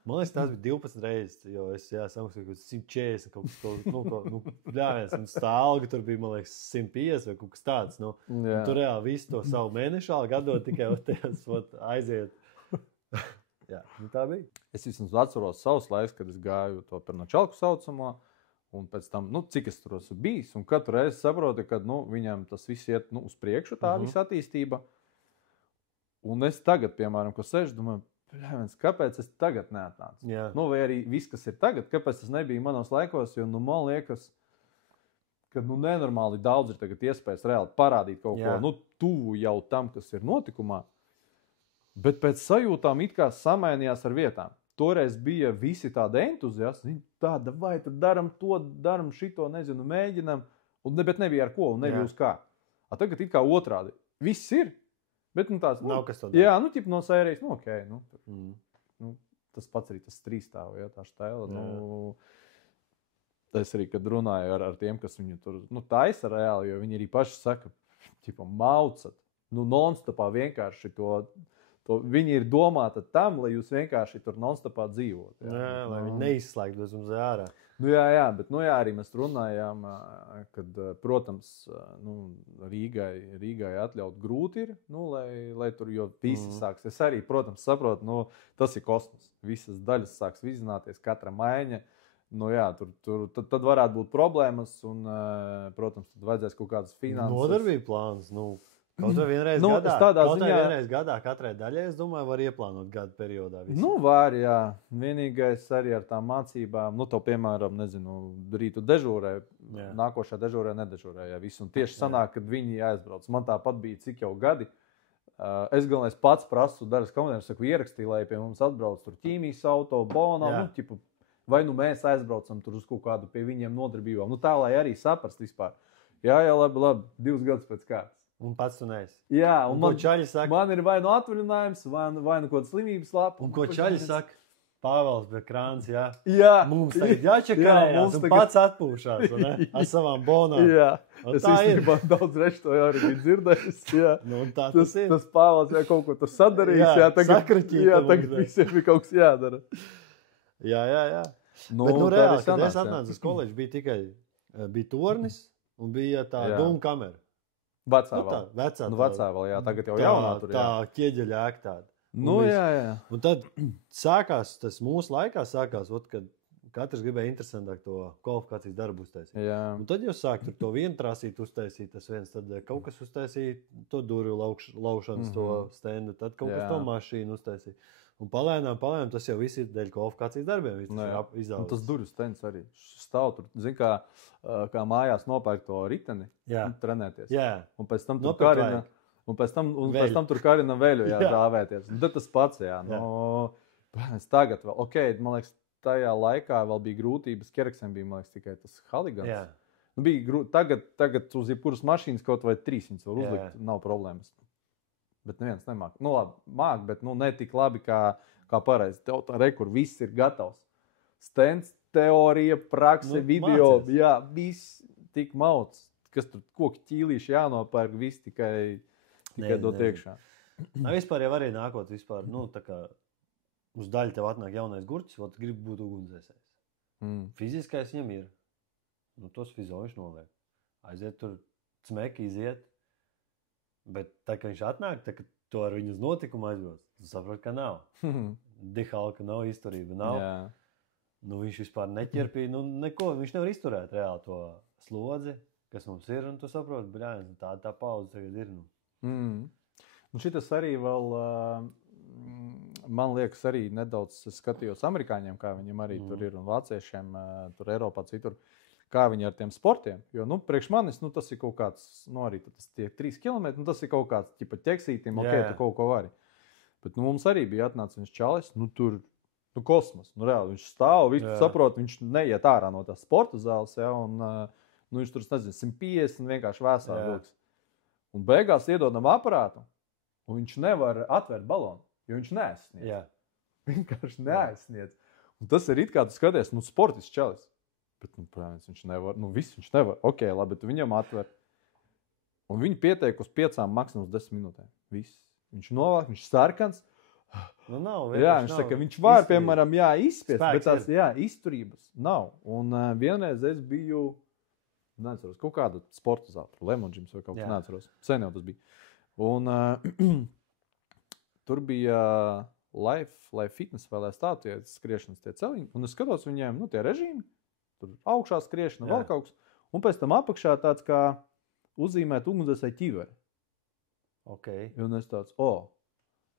Man liekas, tās bija 12 reizes, jo es samaksāju 140 kaut kas, un tā alga tur bija, man liekas, 150 vai kaut kas tāds. Tur reāli visu to savu mēnešu algu atdod tikai aiziet. Jā, tā bija. Es vismaz atceros savus laikus, kad es gāju to Pernočalku saucamo, un pēc tam, cik es tur esmu bijis, un katru reizi saprotu, ka, viņam tas viss iet, uz priekšu, tā visa attīstība. Un es tagad, piemēram, ko sežu, domāju, kāpēc es tagad neatnācu? Vai arī viss, kas ir tagad, kāpēc tas nebija manos laikos, jo, man liekas, ka, nenormāli daudz ir tagad iespējas reāli parādīt kaut ko, tuvu jau tam, kas ir notikumā. Bet pēc sajūtām it kā samainījās ar vietām. Toreiz bija visi tādi entuziasti, tāda, vai tur daram to, daram šito, nezinu, mēģinam, bet nebija ar ko un nebija uz kā. Tagad it kā otrādi. Viss ir, bet tāds... Nav kas to dara. Jā, no sērijas, tas pats arī tas trīsstāv, tā štēla. Es arī, kad runāju ar tiem, kas viņu tur taisa reāli, jo viņi arī paši saka, maucat, non-stopā vienkārši to viņi ir domāti tam, lai jūs vienkārši tur non-stopā dzīvot. Lai viņi neizslēgtos mums ārā. Bet arī mēs runājām, kad, protams, Rīgai atļaut grūti ir, lai tur, jo visi sāks. Es arī, protams, saprotu, tas ir kosmos. Visas daļas sāks vizināties, katra maiņa. Tad varētu būt problēmas un, protams, tad vajadzēs kaut kādas finanses. Nodarbība plāns, Kaut vai vienreiz Nu, gadā. es tādā Kaut vai ziņā- vienreiz gadā katrai daļai, es domāju, var ieplānot gadu periodā. Visu. Nu, var, jā. Vienīgais arī ar tām mācībām, nu, to, piemēram, nezinu, rītu dežūrē, Jā. nākošā dežūrē, nedežūrē, jā, visu. Un tieši sanāk, kad viņi aizbrauc. Man tāpat bija cik jau gadi. Es galvenais pats prasu Daras komandā, saku, ierakstīju, lai pie mums atbrauc tur ķīmijas auto, bonā, Jā. nu, ķipu, vai nu mēs aizbraucam tur uz kaut kādu pie viņiem nodarbībām. Nu, tā, lai arī saprast vispār. Jā, labi, 2 gadus pēc kārtas. Un pats tu neesi. Jā, Un un ko man, čaļi saka? man ir vai nu atvaļinājums, vai nu kaut kāda slimības lapa. Un ko čaļi saka? Pāvels pie krāns, jā. Jā, Mums tagad jāčakājās, Jā, mums un tagad- pats atpūšās, vai ne? Ar savām bonām. jā. Un Es tā ir. īstenībā daudz reižu to jau arī biju dzirdējis. Jā. Nu, un tā Tas, tas ir. tas Pāvils jau kaut ko tur sadarījis. Jā, Jā, tagad, sakraķīta jā, mums tagad vajag. visiem bija kaut kas jādara. Jā. Nu, Bet, nu, tā reāli, arī kad es sanāca, jā. atnācu uz koledžu, bija tikai bija tornis un bija tā Jā. dūmu kamera. Vecā Nu, tā, vēl. vecā. Nu, tā- vecā vēl, jā. Tagad jau tā- jaunā tur, Tā jā. ķieģeļa ēka tāda. Nu, viss. jā. Un tad sākās, tas mūsu laikā sākās, kad katrs gribēja interesantāk to kvalifikācijas darbu uztaisīt. Jā. Un tad jau sāk tur to vienu trāsīt uztaisīt, tas viens, tad kaut kas uztaisīja to durvju laušanas, to stendu, tad kaut kas Jā. to mašīnu uztaisīja. Un palēnām tas jau viss ir dēļ kvalifikācijas darbiem. Viss Nu, tas jā. ir Un tas izaudzis. durvis tens arī stāv tur. Zini, kā mājās nopērk to riteni, Jā. trenēties. Jā, Un pēc tam tur Nopirkt karina. vajag. Un pēc Veļu. tam tur karina veļu, jā, Jā. rāvēties. Un tad tas pats, jā. Nu, tagad vēl, man liekas, tajā laikā vēl bija grūtības. Kereksam bija, man liekas, tikai tas haligans. jā. Nu, bija grūti. Tagad uz jebkuras mašīnas kaut vai 300 var Jā, uzlikt, nav problēmas. Bet neviens nemāk. Nu, labi, māk, bet nu, ne tik labi kā pareizi. Tev tā rekur, viss ir gatavs. Stends, teorija, prakse, Nu, video, mācies. jā, viss tik mauts. Kas tur koki ķīlīši jānopērk, viss tikai dot iekšā. Nā, vispār jau arī nākot, nu, tā kā uz daļu tev atnāk jaunais gurķis, un grib būt ugunsdzēsējs. Fiziskais viņam ir. Nu, tos fizo viņš noliek. Aiziet tur, smeki iziet. Bet tā, kad viņš atnāk, tad, kad to ar viņu uz notikumu aizbrauc, tu saproti, ka nav. Dihalka nav, izturība nav. Jā. Nu, viņš vispār neķerpīja, nu, neko. Viņš nevar izturēt reāli to slodzi, kas mums ir. Un tu saproti, bļā, tā pauze tagad ir. Nu. Un šitas arī vēl, man liekas, arī nedaudz skatījos amerikāņiem, kā viņiem arī tur ir, un vāciešiem, tur Eiropā citur. Kā viņi ar tiem sportiem. Jo, nu, priekš manis, nu, tas ir kaut kāds, nu, arī tas tie 3 km, nu, tas ir kaut kāds, tipa, ķeksītim, ok, tu kaut ko vari. Bet, nu, mums arī bija atnācis viņš čalis, nu, tur, nu, kosmos, nu, reāli, viņš stāv, viņš saprot, viņš neiet ārā no tās sporta zāles, ja, un, nu, viņš tur, nezinu, 150 vienkārši vēsā vilks. Un beigās iedodam aparātu, un viņš nevar atvērt balonu, jo viņš neaizsniedz. Jā. Vienkārši neaizsniedz. Un tas ir it kā tu skaties, nu, sportists čalis. Bet, nu, protams, viņš nevar. Nu, viss viņš nevar. Ok, labi, tu viņam atver. Un viņi pieteik uz 5, maksimums 10 minūtēm. Viss. Viņš novāk, viņš sarkans. Nu, nav, Jā, viņš saka, viņš var, izturība. piemēram, izspiest, Spēks bet tās, ir. jā, izturības nav. Un vienreiz es biju, neatceros, kaut kāda sporta zāle, Lemon Gyms vai kaut kas, Jā. neatceros. Sen jau tas bija. Un tur bija life fitness vai lai stāv tie skriešanas tie celiņi. Un es skatos viņiem, nu, tie režīmi. Tur augšā skriešana, Jā. vēl kaut kas. Un pēc tam apakšā tāds kā uzzīmēt ugunsdzēsēju ķiveri. Okay. Un es tāds,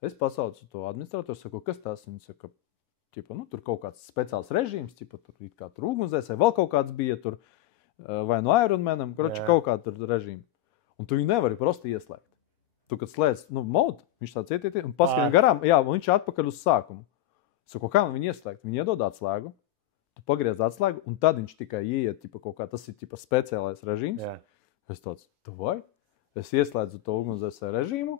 es pasaucu to administratoru, saku, kas tas? Viņi saka, ķipa, nu, tur kaut kāds speciāls režīms, ķipa, tur ugunsdzēsēji, vēl kaut kāds bija tur, vai no Ironmanam, Jā. kaut kāda tur režīma. Un tu viņu nevari prosti ieslēgt. Tu, kad slēdz, nu, modu, viņš tāds iet, un paskrien garām, jā, un viņš ir atpakaļ uz sākumu. Saku, kā man viņu ieslēgt? Viņi iedod atslēgu, tu pagriez atslēgu, un tad viņš tikai ieiet, ķipa, kaut kā, tas ir ķipa speciālais režīms. Jā. Es tāds, tu vai? Es ieslēdzu to ugunsdzēsēju režīmu.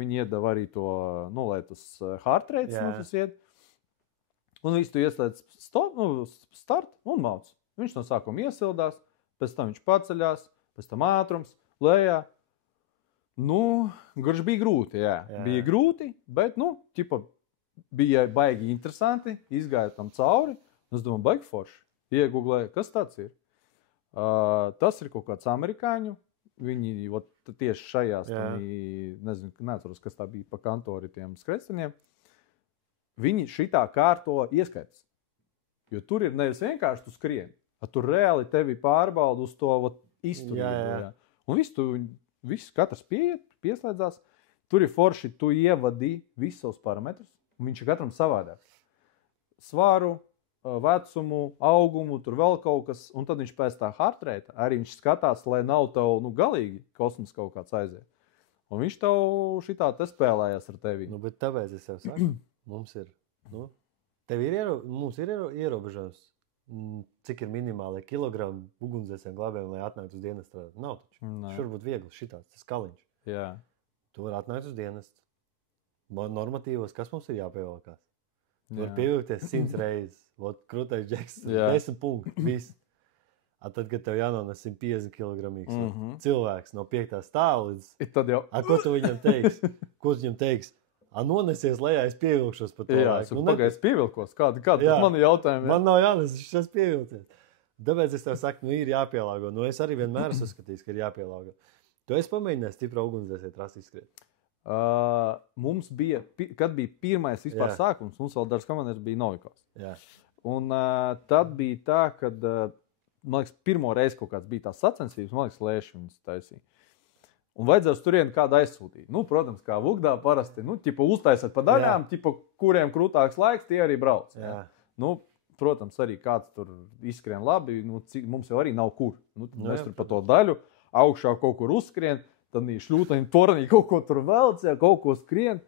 Viņi iedeva arī to, nu, lai tas heart rate tas iet. Un viss tu ieslēdz start un mauc. Viņš no sākuma iesildās, pēc tam viņš paceļās, pēc tam ātrums, lejā. Nu, garš bija grūti, jā. Bija grūti, bet, nu, ķipa, bija baigi interesanti, izgāja tam cauri. Es domāju, baigi forši. Ieguglēju, kas tāds ir. Tas ir kaut kāds amerikāņu. Viņi tieši šajās, nezinu, neatceros, kas tā bija pa kantori tiem skrēcieniem. Viņi šitā kārto ieskaitas. Jo tur ir nevis vienkārši tu skrieni, bet tur reāli tevi pārbauda uz to izturību. Un viss tu viss, katrs pieslēdzās. Tur ir forši, tu ievadi visus savus parametrus, un viņš ir katram savādāks. Svaru, vecumu, augumu, tur vēl kaut kas, un tad viņš pēc tā heart rate arī viņš skatās, lai nav tev, galīgi kosmos kaut kāds aiziet. Un viņš tev šitā te spēlējās ar tevi. Bet tāpēc es jau saku, mums ir ierobežojums, cik ir minimāli kilogrami ugunsdzēsējiem glābējiem, lai atnāktu uz dienas strādāt. Nav taču. Šur būtu viegli šitāds, tas kaliņš. Jā. Tu var atnākt uz dienas. Normatīvos, kas mums ir jāpievalkās? Tu var pievilkties 100 reizes. Krūtais džeks, 10 punkti, viss. Tad, kad tev jānones 150 kg cilvēks no 5. stāva līdz... Tad jau... Ko tu viņam teiks? Ko tu viņam teiks? Nonesies lejā, es pievilkšos pa to laiku. Pagaidzi pievilkos. Kādi mani jautājumi? Man nav jānes, es pievilcies. Tāpēc es tev saku, ir jāpielāgo. Es arī vienmēr esmu skatījis, ka ir jāpielāgo. Tu esi pamēģinājis stipra ugunsdzēsēji trasi izskriet? Mums bija, kad bija pirmais vispār sākums, mums vēl dažs komandieris bija Novikovs. Un tad bija tā, kad, man liekas, pirmo reizi kaut kāds bija tās sacensības, man liekas, Lēši viņas taisīja. Un vajadzēja uz turieni kādu aizsūtīt. Protams, kā Vugdā parasti, uztaisat pa daļām, kuriem krūtāks laiks, tie arī brauc. Protams, arī kāds tur izskrien labi, mums jau arī nav kur. Mēs tur pa to daļu augšā kaut kur uzskrien, tad šļūtaņi tornī kaut ko tur velc, kaut ko skrien.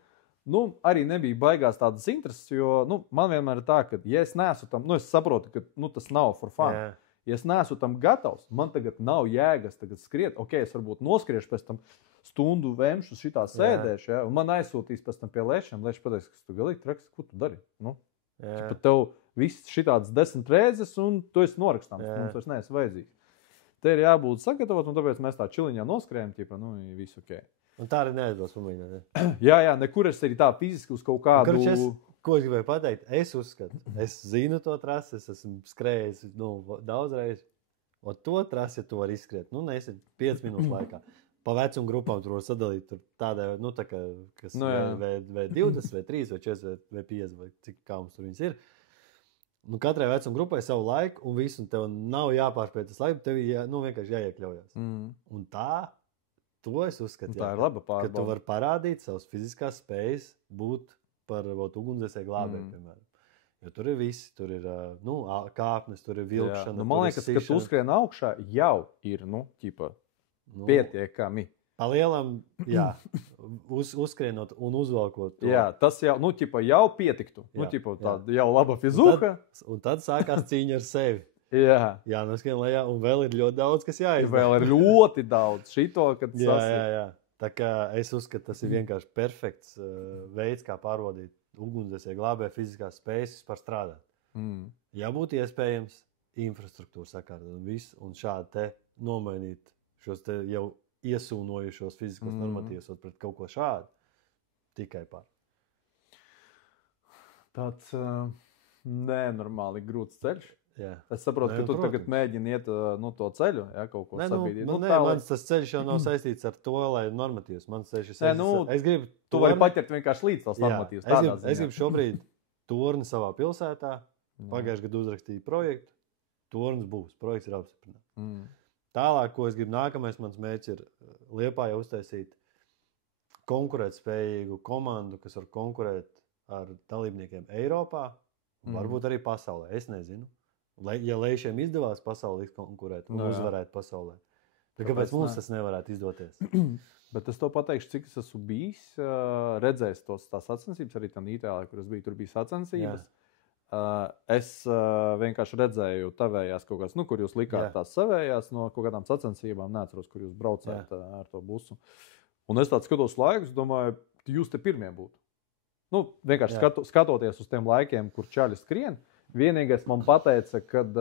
Arī nebija baigās tādas intereses, jo man vienmēr ir tā, ka, ja es neesmu tam, es saprotu, ka tas nav for fun. Ja es neesmu tam gatavs, man tagad nav jēgas tagad skriet. Ok, es varbūt noskriešu pēc tam stundu vemšu šitā sēdēšu, un man aizsūtīs pēc tam pie Lēšiem. Lēši pateiks, kas tu galīgi traks, ko tu dari? Pat tev viss šitāds 10 reizes, un tu esi norakstāms, mums vairs neesi vajadzīgs. Te ir jābūt sagatavot, un tāpēc mēs tā čiliņā noskrējam, viss ok. Un tā arī neatbilst pamēģināt. Jā, nekur es arī tā fiziski uz kaut kādu... Ko es gribēju pateikt? Es uzskatu, es zinu to trasi, es esmu skrējis daudzreiz. O to trasi, ja tu vari izskriet, neesi 5 minūtes laikā. Pa vecumu grupām tur var sadalīt tur tādai, tā kā, kas vai 20, vai 3, vai 4, vai 5, vai cik kā mums tur viņas ir. Katrai vecuma grupai savu laiku, un visu, un tev nav jāpārspēj tas laiks, tev vienkārši jāiekļaujās. Un to es uzskatu, tā ir laba pārbauda. Ka tu vari parādīt savas fiziskās spējas būt par ugunsdzēsēju glābēju, piemēram. Jo tur ir visi, tur ir kāpnes, tur ir vilkšana. Man liekas, ka tu uzskrien augšā jau ir, pietiekami. Palielam, uzskrienot un uzvalkot to. Jā, tas jau, jau pietiktu. Jau laba fizuka. Un tad sākās cīņa ar sevi. Jā, noskrien lejā, un vēl ir ļoti daudz, kas jāizdara. Vēl ir ļoti daudz šito, kad jā. Tā kā es uzskatu, tas ir vienkārši perfekts veids, kā pārvaldīt ugunsdzēsēju glābēju fiziskās spējas par strādāt. Ja būtu iespējams, infrastruktūra sakārtot un viss, un šādi te nomainīt šos te jau iesūnojušos fiziskos normatīvus pret kaut ko šādu, tikai pār. Tāds nenormāli grūts ceļš. Jā. Es saprotu, ka tu tagad mēģini iet to ceļu, kaut ko sabiedrīt. Mans tas ceļš jau nav saistīts ar to, lai normatīvs. Mans ceļš ir saistīts es gribu tu vari paķert vienkārši līdz tās normatīvas. Es gribu šobrīd torni savā pilsētā. Pagājušajā gadā uzrakstīju projektu. Tornis būs. Projekts ir apstiprināts. Tālāk, ko es gribu nākamais, mans mērķis ir Liepājā uztaisīt konkurētspējīgu komandu, kas var konkurēt ar dalībniekiem Eiropā, varbūt arī pasaulē. Es nezinu. Ja Lēšiem izdevās pasaulē konkurēt un uzvarēt pasaulē, tad kāpēc mums tas nevarētu izdoties? Bet es to pateikšu, cik es esmu bijis, redzējis tās sacensības, arī tam Itālijā, kur es biju, tur bija sacensības. Es vienkārši redzēju tavējās kaut kāds, kur jūs likāt tās savējās no kaut kādām sacensībām, neatceros, kur jūs braucāt ar to busu. Un es tāds skatos laikus, domāju, jūs te pirmie būtu. Vienkārši skatoties uz tiem laikiem, kur čaļi skrien, vienīgais man pateica, kad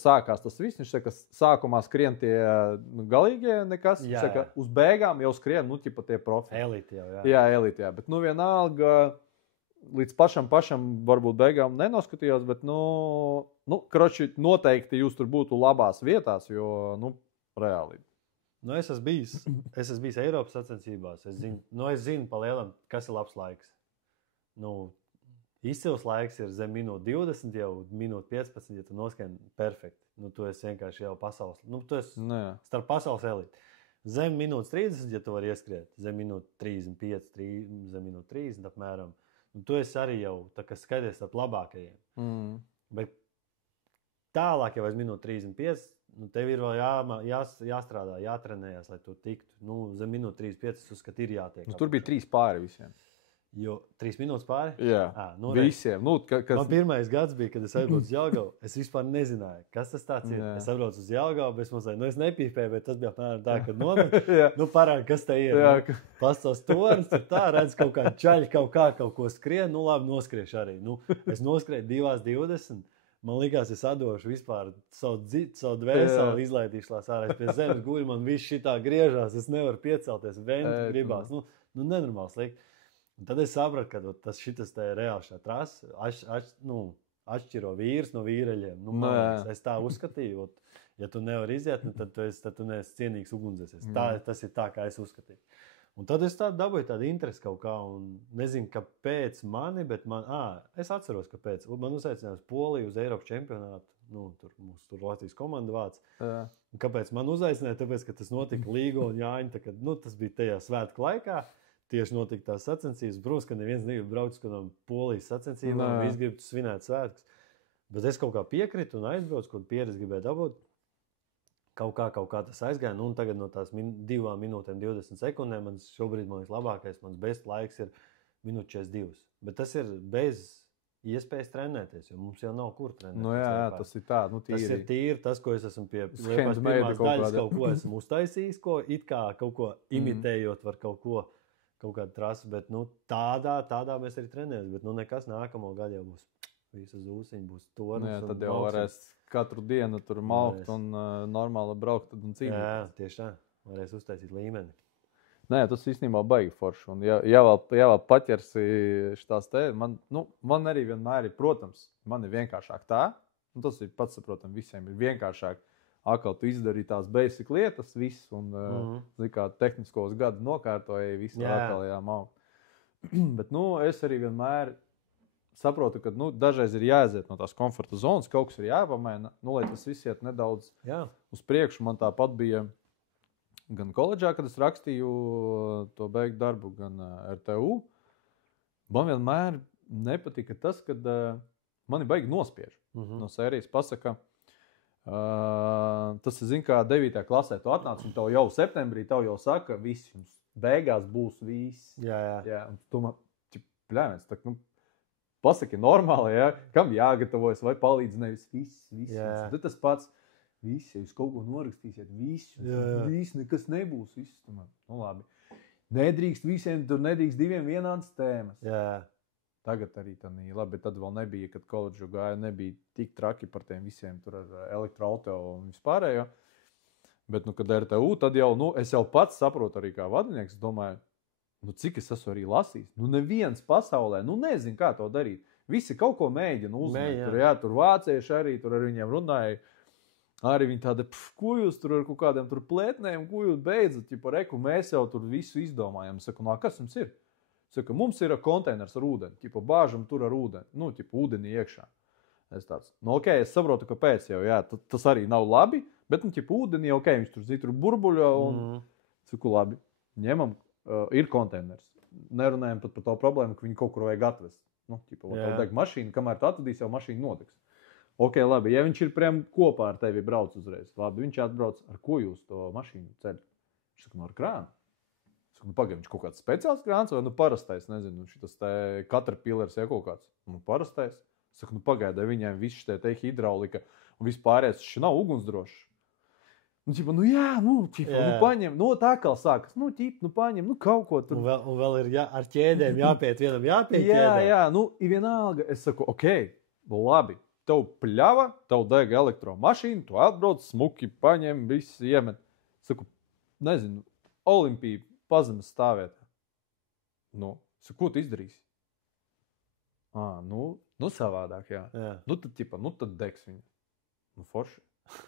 sākās tas viss, viņš saka, ka sākumā skrien tie galīgie nekas, viņš saka, uz beigām jau skrien, tie profi. Elite jau, Jā, elite, jā, bet vienalga, līdz pašam varbūt beigām nenoskatījos, bet, kroči, noteikti jūs tur būtu labās vietās, jo, reāli. Es esmu bijis Eiropas sacensībās, es zinu pa lielam, kas ir labs laiks. Izcils laiks ir zem minūte 20, jau minūte 15, ja tu noskrien perfekti. Tu esi vienkārši jau pasaules, tu esi starp pasaules eliti. zem minūtes 30, ja tu vari ieskriet, zem minūtes 35, zem minūtes 30 apmēram. Un tu esi arī jau tā kā skaties ap labākajiem. Bet tālāk jau aiz minūtes 35, nu, tev ir vēl jāstrādā, jātrenējas, lai tu tiktu. Nu, zem minūtes 35, es uzskatu, ir jātiek. Nu, tur bija 3 pāri visiem. Jo 3 minūtes pāri? Jā, visiem. Nu, Man pirmais gads bija, kad es aizbraucu uz Jelgavu. Es vispār nezināju, kas tas tāds ir. Es aizbraucu uz Jelgavu, bet es nepīpēju, bet tas bija apmēram tā, kad nu parādi, kas te ir. Nu, pastāv tornis, tur tā redz kaut kā čaļi, kaut ko skrien, nu labi, noskriešu arī. Nu, es noskrēju 2:20. Man likās, es atdošu vispār savu dvēseli, izlaidīšu lās ārā. Es pie zemes guļu, man viss šitā griežās, es nevaru piecelties, ventu gribās. Nu, nenormāls liek. Un tad es sapratu, ka šitas te reāli šā trasa atšķiro vīrus no vīreļiem. Nu, es tā uzskatīju. Ja tu nevari iziet, tad tu neesi cienīgs ugunsdzēsējs. Tas ir tā, kā es uzskatīju. Un tad es dabūju tādu interesi kaut kā. Un nezinu, kāpēc mani, bet es atceros, kāpēc. Man uzaicinājās Poliju uz Eiropas čempionātu. Nu, tur Latvijas komanda vāc. Un kāpēc man uzaicināja? Tāpēc, ka tas notika Līgo un Jāņa. Tas bija tajā svētku laikā. Tieši notika tās sacensības. Protams, ka neviens negrib braukt uz kādām Polijas sacensībām. Visi grib svinēt svētkus. Bet es kaut kā piekritu un aizbraucu, kaut pieredzi gribēju dabūt. Kaut kā tas aizgāja. Nu, un tagad no tās 2 minūtēm 20 sekundēm man šobrīd, man labākais, mans best laiks ir 1:42. Bet tas ir bez iespējas trenēties, jo mums jau nav kur trenēties. Nu jā, tas ir tā. Nu, tas ir tīri tas, ko es esmu pie Liepājas pirmās daļas kaut ko esmu uztaisījis, ko it kā kaut ko imitējot var kaut kādu trasi, bet tādā mēs arī trenējamies. Bet nekas nākamo gadu jau būs visas ūsiņi, būs tornis. Jā, tad jau varēs katru dienu tur maukt un normāli braukt un cīnīt. Jā, tieši tā. Varēs uztaisīt līmeni. Nē, tas īstenībā baigi forši. Un ja vēl paķersi šitās te, man arī vienmēr ir, protams, man ir vienkāršāk tā. Un tas ir pats saprotam, visiem ir vienkāršāk. Akal tu izdarīji tās basic lietas, viss, un kā tehniskos gadus nokārtoja, visu atkal jāmaukt. Bet, es arī vienmēr saprotu, ka, dažreiz ir jāaiziet no tās komforta zonas, kaut kas ir jāpamaina, lai tas viss iet nedaudz uz priekšu. Man tāpat bija gan koledžā, kad es rakstīju to beigtu darbu, gan RTU. Man vienmēr nepatika tas, kad mani baigi nospiež. No sērijas pasaka, tas ir, kā 9. klasē tu atnāc, un tev jau septembrī tev jau saka, viss jums beigās būs viss. Jā. Un tu man, pļāmies, tā, pasaki normāli, kam jāgatavojas, vai palīdz nevis viss. Tad tas pats, viss, ja jūs kaut ko norakstīsiet, viss, nekas nebūs, viss. Labi. Nedrīkst visiem, tur nedrīkst 2 vienādas tēmas. Jā. Tagad arī tā nī, labi, tad vēl nebija, kad koledžu gāja, nebija tik traki par tiem visiem tur ar elektroauto un vispārējo. Bet, kad RTU, tad jau, es jau pats saprotu arī kā vadinieks, domāju, cik es esmu arī lasījis. Neviens pasaulē, nezinu, kā to darīt. Visi kaut ko mēģina uzmanīt. Tur vācieši arī, tur ar viņiem runāja. Arī viņi tāda, ko jūs tur ar kaut kādiem tur plētnēm, ko jūs beidzat, reku, mēs jau tur visu izdomājam. Saku, kas jums ir? Saka, mums ir konteiners ar ūdeni, bāžam tur ar ūdeni, ūdeni iekšā. Es tāds, es saprotu, kāpēc jau, tas arī nav labi, bet, ūdeni jau, viņš tur zina, tur burbuļo, un, saku, labi, ņemam, ir konteiners. Nerunājam pat par to problēmu, ka viņi kaut kur vajag atvest. Tev deg mašīna, kamēr tu atvedīs, jau mašīna notiks. Labi, ja viņš ir priem kopā ar tevi brauc uzreiz, labi, viņš atbrauc, ar ko jūs to mašīnu ceļ? Viņš saka, ar krānu. Pagaid, viņš kaut kāds speciāls krāns vai parastais, nezinu, šitas te Caterpillars kaut kāds. Parastais. Saku, pagaidai, viņiem viss te hidraulika un vispārējais, šis nav ugunsdrošs. Paņem, tā kā sākas, paņem, kaut ko tur. Un vēl ir ar ķēdēm jāpiet vienam, jāpiet ķēdēm. Jā, vienalga. Es saku, labi, tev pļava, tev deg elektromašīna, tu atbrauc, smuki paņem, viss iemet. Saku, nezinu, Olimpija pazemes stāvietā. Ko tu izdarīsi? Savādāk, jā. Tad degs viņu. Forši.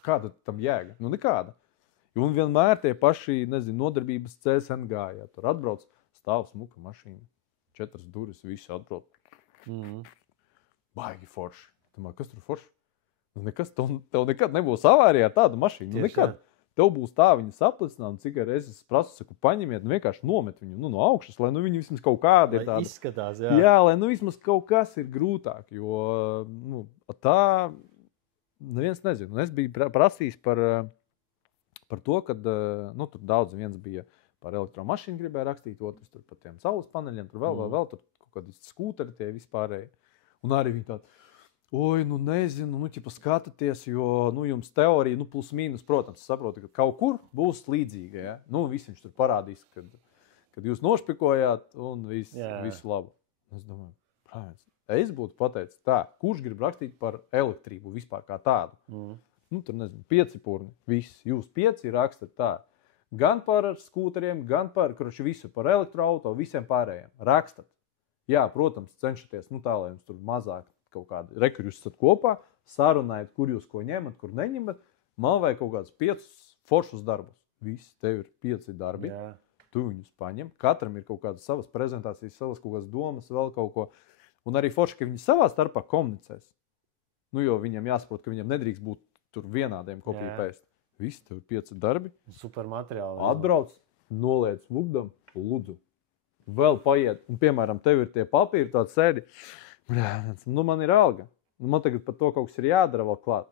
Kāda tam jēga? Nekāda. Un vienmēr tie paši, nodarbības CSN gāja. Tur atbrauc, stāv smuka mašīna. 4 durvis, visi atbrauc. Baigi forši. Kas tur forši? Nekas, tev nekad nebūs avārijā tāda mašīna. Nekad. tev būs tā viņa saplicināt, cik reizes es prasu, saku, paņemiet, vienkārši nomet viņu no augšas, lai viņi vismaz kaut kādi ir tādi. Izskatās, jā, lai vismaz kaut kas ir grūtāk, jo tā neviens nezinu. Un es biju prasījis par to, ka tur daudz viens bija par elektromašīnu gribēja rakstīt, otrs tur par tiem saules paneļiem, tur vēl tur kaut kādi skūteri tie vispārēji. Un arī viņi tādi, oj, nezinu, ķipa skatāties, jo, jums teorija, plus mīnus, protams, saproti, ka kaut kur būs līdzīga, ja? Viss viņš tur parādīs, kad jūs nošpikojāt un visu labu. Es domāju, es būtu pateicis tā, kurš grib rakstīt par elektrību vispār kā tādu? Tur nezinu, 5 purni, viss, jūs 5 rakstat tā. Gan par skūteriem, gan par visu, par elektroauto, visiem pārējiem. Rakstat. Jā, protams, cenšaties, tā, lai jums tur mazāk kaut kādi rekur jūs esat kopā, sarunājat, kur jūs ko ņemat, kur neņemat. Man vajag kaut kādus 5 foršus darbus. Viss, tev ir 5 darbi. Jā. Tu viņus paņem. Katram ir kaut kādas savas prezentācijas, savas kaut kādas domas, vēl kaut ko. Un arī forši, ka viņi savā starpā komunicēs. Jo viņiem jāsaprot, ka viņiem nedrīkst būt tur vienādiem kopīgi pēst. Viss, tev ir 5 darbi. Super materiāli. Atbrauc, noliec mugdam, lūdzu. Vēl paiet. Un, piemēram, tev ir tie papīri, tāds sēdi. Man ir alga. Man tagad par to kaut kas ir jādara vēl klāt.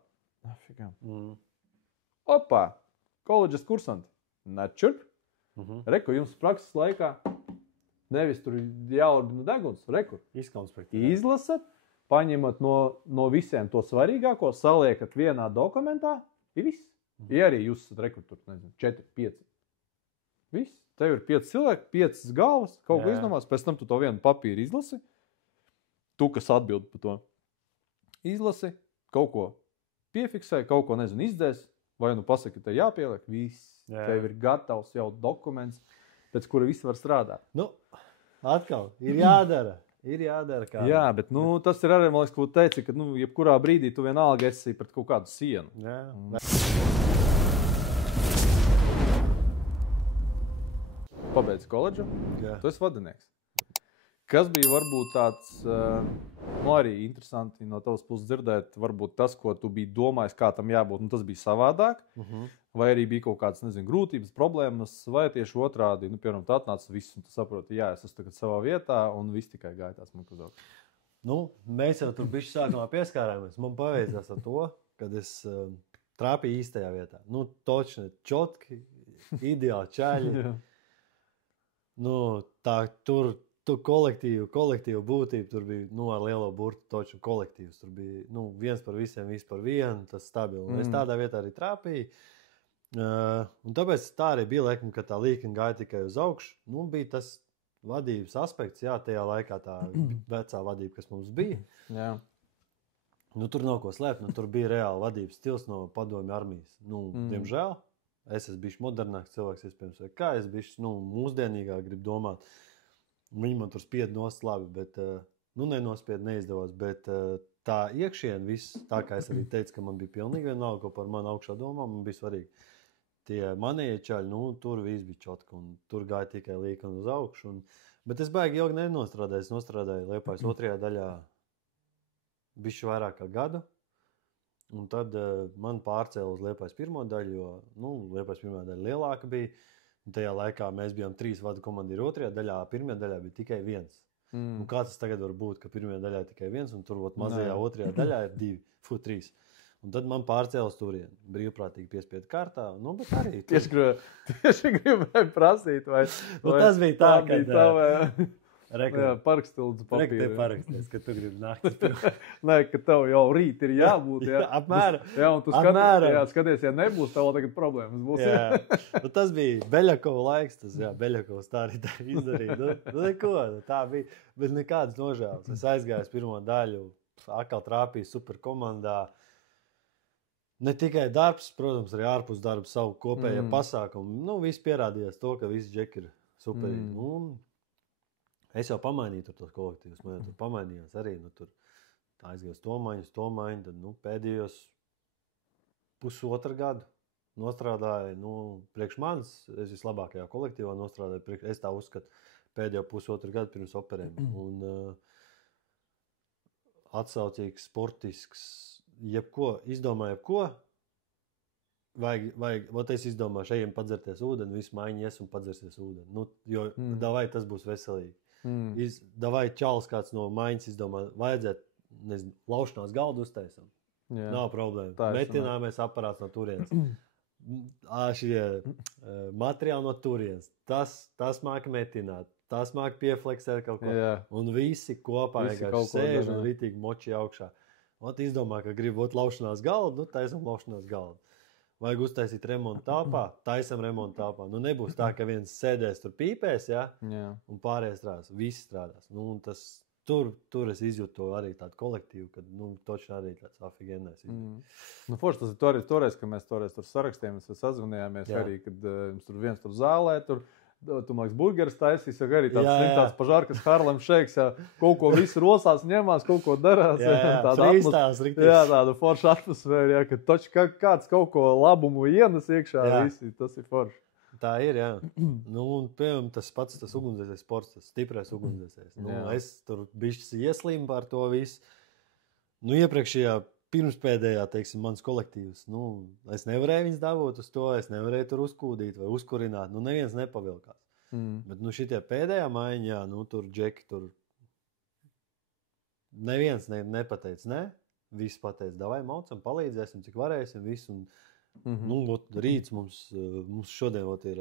Opā, koledžas kursanti. Nečurp. Reku, jums prakses laikā nevis tur jāurbina deguns. Reku. Izlasat, paņemat no visiem to svarīgāko, saliekat vienā dokumentā, ir viss. Ja arī jūs esat rekrutur, 4, 5. Viss. Tev ir 5 cilvēki, 5 galvas, kaut ko izdomās, pēc tam tu to vienu papīru izlasi. Tu, kas atbild par to. Izlasi, kaut ko piefiksē, kaut ko, izdzēs, vai pasaki, tev jāpieliek, viss. Tev ir gatavs jau dokuments, pēc kura viss var strādāt. Atkal, ir jādara. Ir jādara kā. Jā, bet tas ir arī, man liekas, ko teici, ka jebkurā brīdī tu vienalga esi pret kaut kādu sienu. Jā. Pabeidzi koledžu, tu esi vadinieks. Kas bija varbūt tāds, arī interesanti no tavas puses dzirdēt, varbūt tas, ko tu biji domājis, kā tam jābūt, tas bija savādāk, vai arī bija kaut kādas, grūtības, problēmas, vai tieši otrādi, piemēram, tu atnāc viss, un tu saproti, jā, es esmu tagad savā vietā, un viss tikai gāja tās mukuzot. Mēs jau tur bišķi sākumā pieskārāmies. Man paveicās ar to, kad es trāpīju īstajā vietā. Točni, čotki, ideāli čaļi. Tur kolektīvu būtību, tur bija ar lielo burtu toču kolektīvs. Tur bija viens par visiem, viss par vienu, tas stabili. Es tādā vietā arī trāpīju. Un tāpēc tā arī bija, laikam, ka tā līkne gāja tikai uz augšu. Bija tas vadības aspekts, tajā laikā tā vecā vadība, kas mums bija. Jā. Tur nav ko slēpt, tur bija reāli vadības stils no padomju armijas. Diemžēl. Es esmu bijis modernāks cilvēks, iespējams, vai kā es biju mūsdienīgāk gribu domāt. Viņi man tur spied noslābi, bet nenospied, neizdevās. Bet tā iekšiena viss, tā kā es arī teicu, ka man bija pilnīgi vienalga, ko par mani augšā domā, man bija svarīgi. Tie manie čaļi, tur viss bija čotka, un tur gāja tikai līkana uz augšu. Bet es baigi ilgi nenostrādāju. Es nostrādāju Liepājas 2. daļā bišķi vairāk kā gadu. Un tad man pārcēla uz Liepājas 1. daļu, jo Liepājas 1. daļa lielāka bija. Un tajā laikā mēs bijām 3 vadu komandīri 2. daļā, 1. daļā bija tikai 1. Un kā tas tagad var būt, ka 1. daļā ir tikai 1, un tur mazajā 2. daļā ir 3. Un tad man pārcēla uz turieni. Brīvprātīgi piespiedu kārtā. Bet arī. Tieši gribēju prasīt, vai tas bija tā, ka... Parakstildus papīru. Te paraksties, ka tu gribi nākt. Nē, ka tev jau rīt ir jābūt. Jā, apmēram. Jā, un tu skaties, ja nebūs, tev vēl tagad problēmas būs. Jā. Tas bija Beļakova laiks. Beļakovs tā arī izdarīja. Neko, tā bija. Bet nekādas nožēlas. Es aizgāju 1. daļu, atkal trāpīju super komandā. Ne tikai darbs, protams, arī ārpus darba savu kopējo pasākumu. Viss pierādījās to, ka visi džeki ir superīgi. Es jau pamainīju tos kolektīvus, man jau tur pamainījās arī, tur aizgājos to maiņu, tad, pēdējos pusotru gadu nostrādāju, priekš manis, es vislabākajā kolektīvā nostrādāju, es tā uzskatu, pēdējo pusotru gadu pirms operēm. Un atsaucīgs, sportisks, izdomāju jebko, vajag, es izdomāšu, ejam padzerties ūdeni, visu maiņu ies un padzersies ūdeni. Nu, jo, davai, tas būs veselīgi. Davai, čalis kāds no maiņas izdomā, vajadzētu, nezinu, laušanās galdu uztaisam. Nav problēma. Metināmies aparāts no turienes. Šie materiāli no turienes. Tas māk metināt, tas māk piefleksēt kaut ko. Un visi kopā vienkārši sēž un ritīgi moči augšā. Ot izdomā, ka grib laušanās galdu, nu taisam laušanās galdu. Vajag uztaisīt remontu tāpā, taisam remontu tāpā. Nu nebūs tā, ka viens sēdēs tur pīpēs, un pārējais strādās. Visi strādās. Nu, un tas, tur es izjūtu arī tādu kolektīvu, kad, točno arī tāds afigēnais. Nu, forši, tas ir toreiz, ka mēs toreiz tur sarakstījāmies, sazvanījāmies arī, kad mums tur viens tur zālē, tu māks burgeris taisīs, arī tāds pažārkas Harlem Shakes, kaut ko visu rosās ņemās, kaut ko darās. Tāda forša atmosfēra, ka toči kāds kaut ko labumu ienes iekšā, visi, tas ir forši. Tā ir, Nu, un, piemēram, tas pats, tas ugunsdzēsējs sports, tas stiprais ugunsdzēsējs. Es tur bišķis ieslīmu par to visu. Nu, iepriekšējā pirmspēdējā, teiksim, mans kolektīvs, es nevarēju viņus dabūt uz to, es nevarēju tur uzkūdīt vai uzkurināt, neviens nepavilkās. Bet, šitie pēdējā maiņā, tur džeki, tur neviens nepateica, ne, visi pateica, davai maucam, palīdzēsim, cik varēsim, visu, un, rīts mums šodien, ir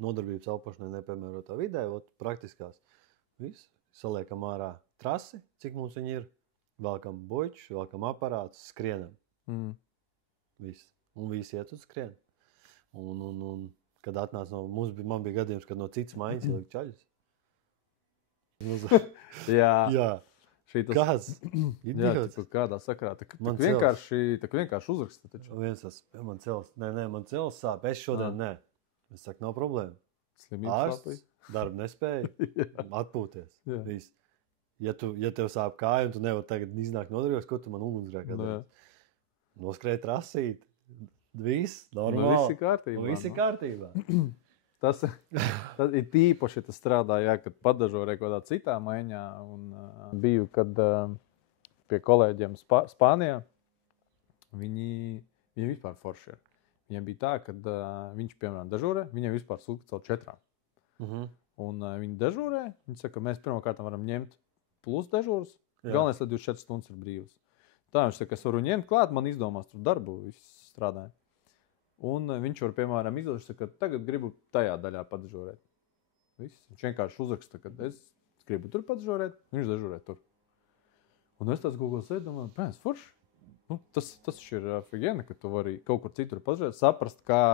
nodarbības elpošanai nepiemērotā vidē, praktiskās, viss, saliekam ārā trasi, cik mums viņi ir, velkam buļķus, velkam aparātus, skrienam. Viss. Un visi iet uz skrien. Un kad atnāca man bija gadījums, kad no citas maiņas ielikt čaļus. Jā. Kāds? Jā, kādā sakrā. Tak vienkārši uzraksta. Viens tas, man cels sāp. Es šodien nē. Es saku, nav problēma. Ārsts, darba nespēja, atpūties. Viss. Ja tev sāp kāja un tu nevar tagad iznākt nodarbības, ko tu man ugunsgrēkā darīs? Noskrēt rasīt. Viss, normāli. Viss ir kārtībā. Tas ir tīpaši, tas strādāja, kad padažorēja kaut kādā citā maiņā. Un biju, kad pie kolēģiem Spānijā, viņi vispār forši ir. Viņiem bija tā, kad viņš, piemēram, dažorē, viņiem vispār sūka caur 4. Un viņi dažorē, viņi saka, mēs pirmkārt varam ņemt plus dežūras. Galvenais, lai 24 stundas ir brīvs. Tā viņš saka, es varu ņemt klāt, man izdomās tur darbu, viss strādāja. Un viņš var, piemēram, izlaiž, ka tagad gribu tajā daļā padažorēt. Viss. Viņš vienkārši uzraksta, ka es gribu tur padažorēt, viņš dažorē tur. Un es tāds kaut ko sēdu, domāju, pēc forši. Tas ir figēna, ka tu vari kaut kur citur padažorēt, saprast, kā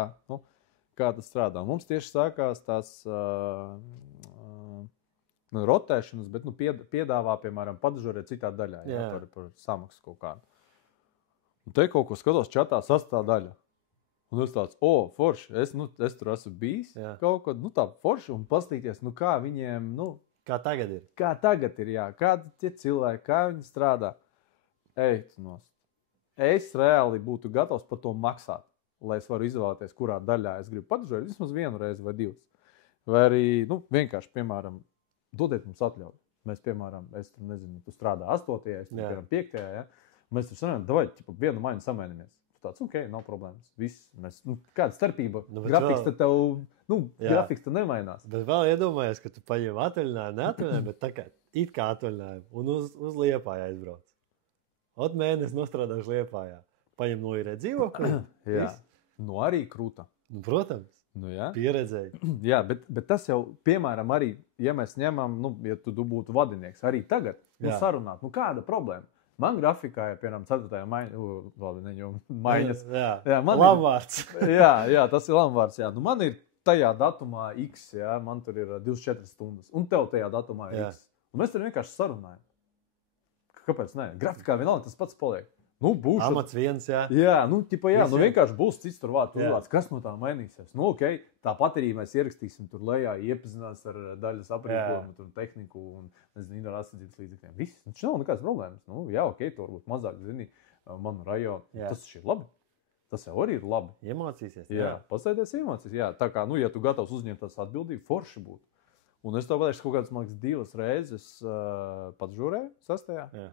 tas strādā. Mums tieši sākās tās rotēšanas, bet piedāvā, piemēram, padažorēt citā daļā, par samaksu kaut kādu. Un te kaut ko skatos čatā 6. daļa. Un es tāds, forši, es tur esmu bijis kaut ko, tā forši, un pastīties, kā viņiem, Kā tagad ir. Kā tagad ir, kādi tie cilvēki, kā viņi strādā. Es reāli būtu gatavs par to maksāt, lai es varu izvēlēties, kurā daļā es gribu padažorēt, vismaz 1 reizi vai 2. Vai arī, vienkārši, piemēram, dodiet mums atļauju. Mēs, piemēram, es tur nezinu, tu strādā 8. es tur, piemēram, 5. Mēs tur sanājam, davai, vienu maiņu samainamies. Tāds, nav problēmas. Viss. Kāda starpība? Grafiks tad tev, grafiks tad nemainās. Bet vēl iedomājies, ka tu paņem atvaļinājumu, neatvaļinājumu, bet tā kā it kā atvaļinājumu un uz Liepāju aizbrauc. Mēnesi nostrādāšu Liepājā. Paņem no ir dzīvokli. Jā. Arī krūta. Protams. Pieredzēji. Jā, bet tas jau, piemēram, arī, ja mēs ņemam, ja tu būtu vadinieks, arī tagad, sarunāt, kāda problēma? Man grafikā ir, piemēram, 4. maiņas. Jā, lamvārds. Jā, tas ir lamvārds. Man ir tajā datumā X, man tur ir 24 stundas. Un tev tajā datumā ir X. Un mēs tur vienkārši sarunājam. Kāpēc ne? Grafikā vienalga tas pats paliek. Būšu. Amats viens, jā. Jā, vienkārši būs cits tur vārds. Kas no tā mainīsies? Tāpat arī mēs ierakstīsim tur lejā, iepazinās ar daļas aprīkojumu, tur tehniku un, nezinu, ar atsardzības līdzekļiem. Viss. Nav nekādas problēmas. Tu varbūt mazāk zini manu rajonu. Tas ir labi. Tas jau arī ir labi. Iemācīsies. Jā, pasēdies iemācīsies. Jā, tā kā, ja tu gatavs uzņemt tās atbildību, forši būtu. Un es to pateikšu kaut kādas, man liekas, 2 reizes pats žurēju 6. Jā.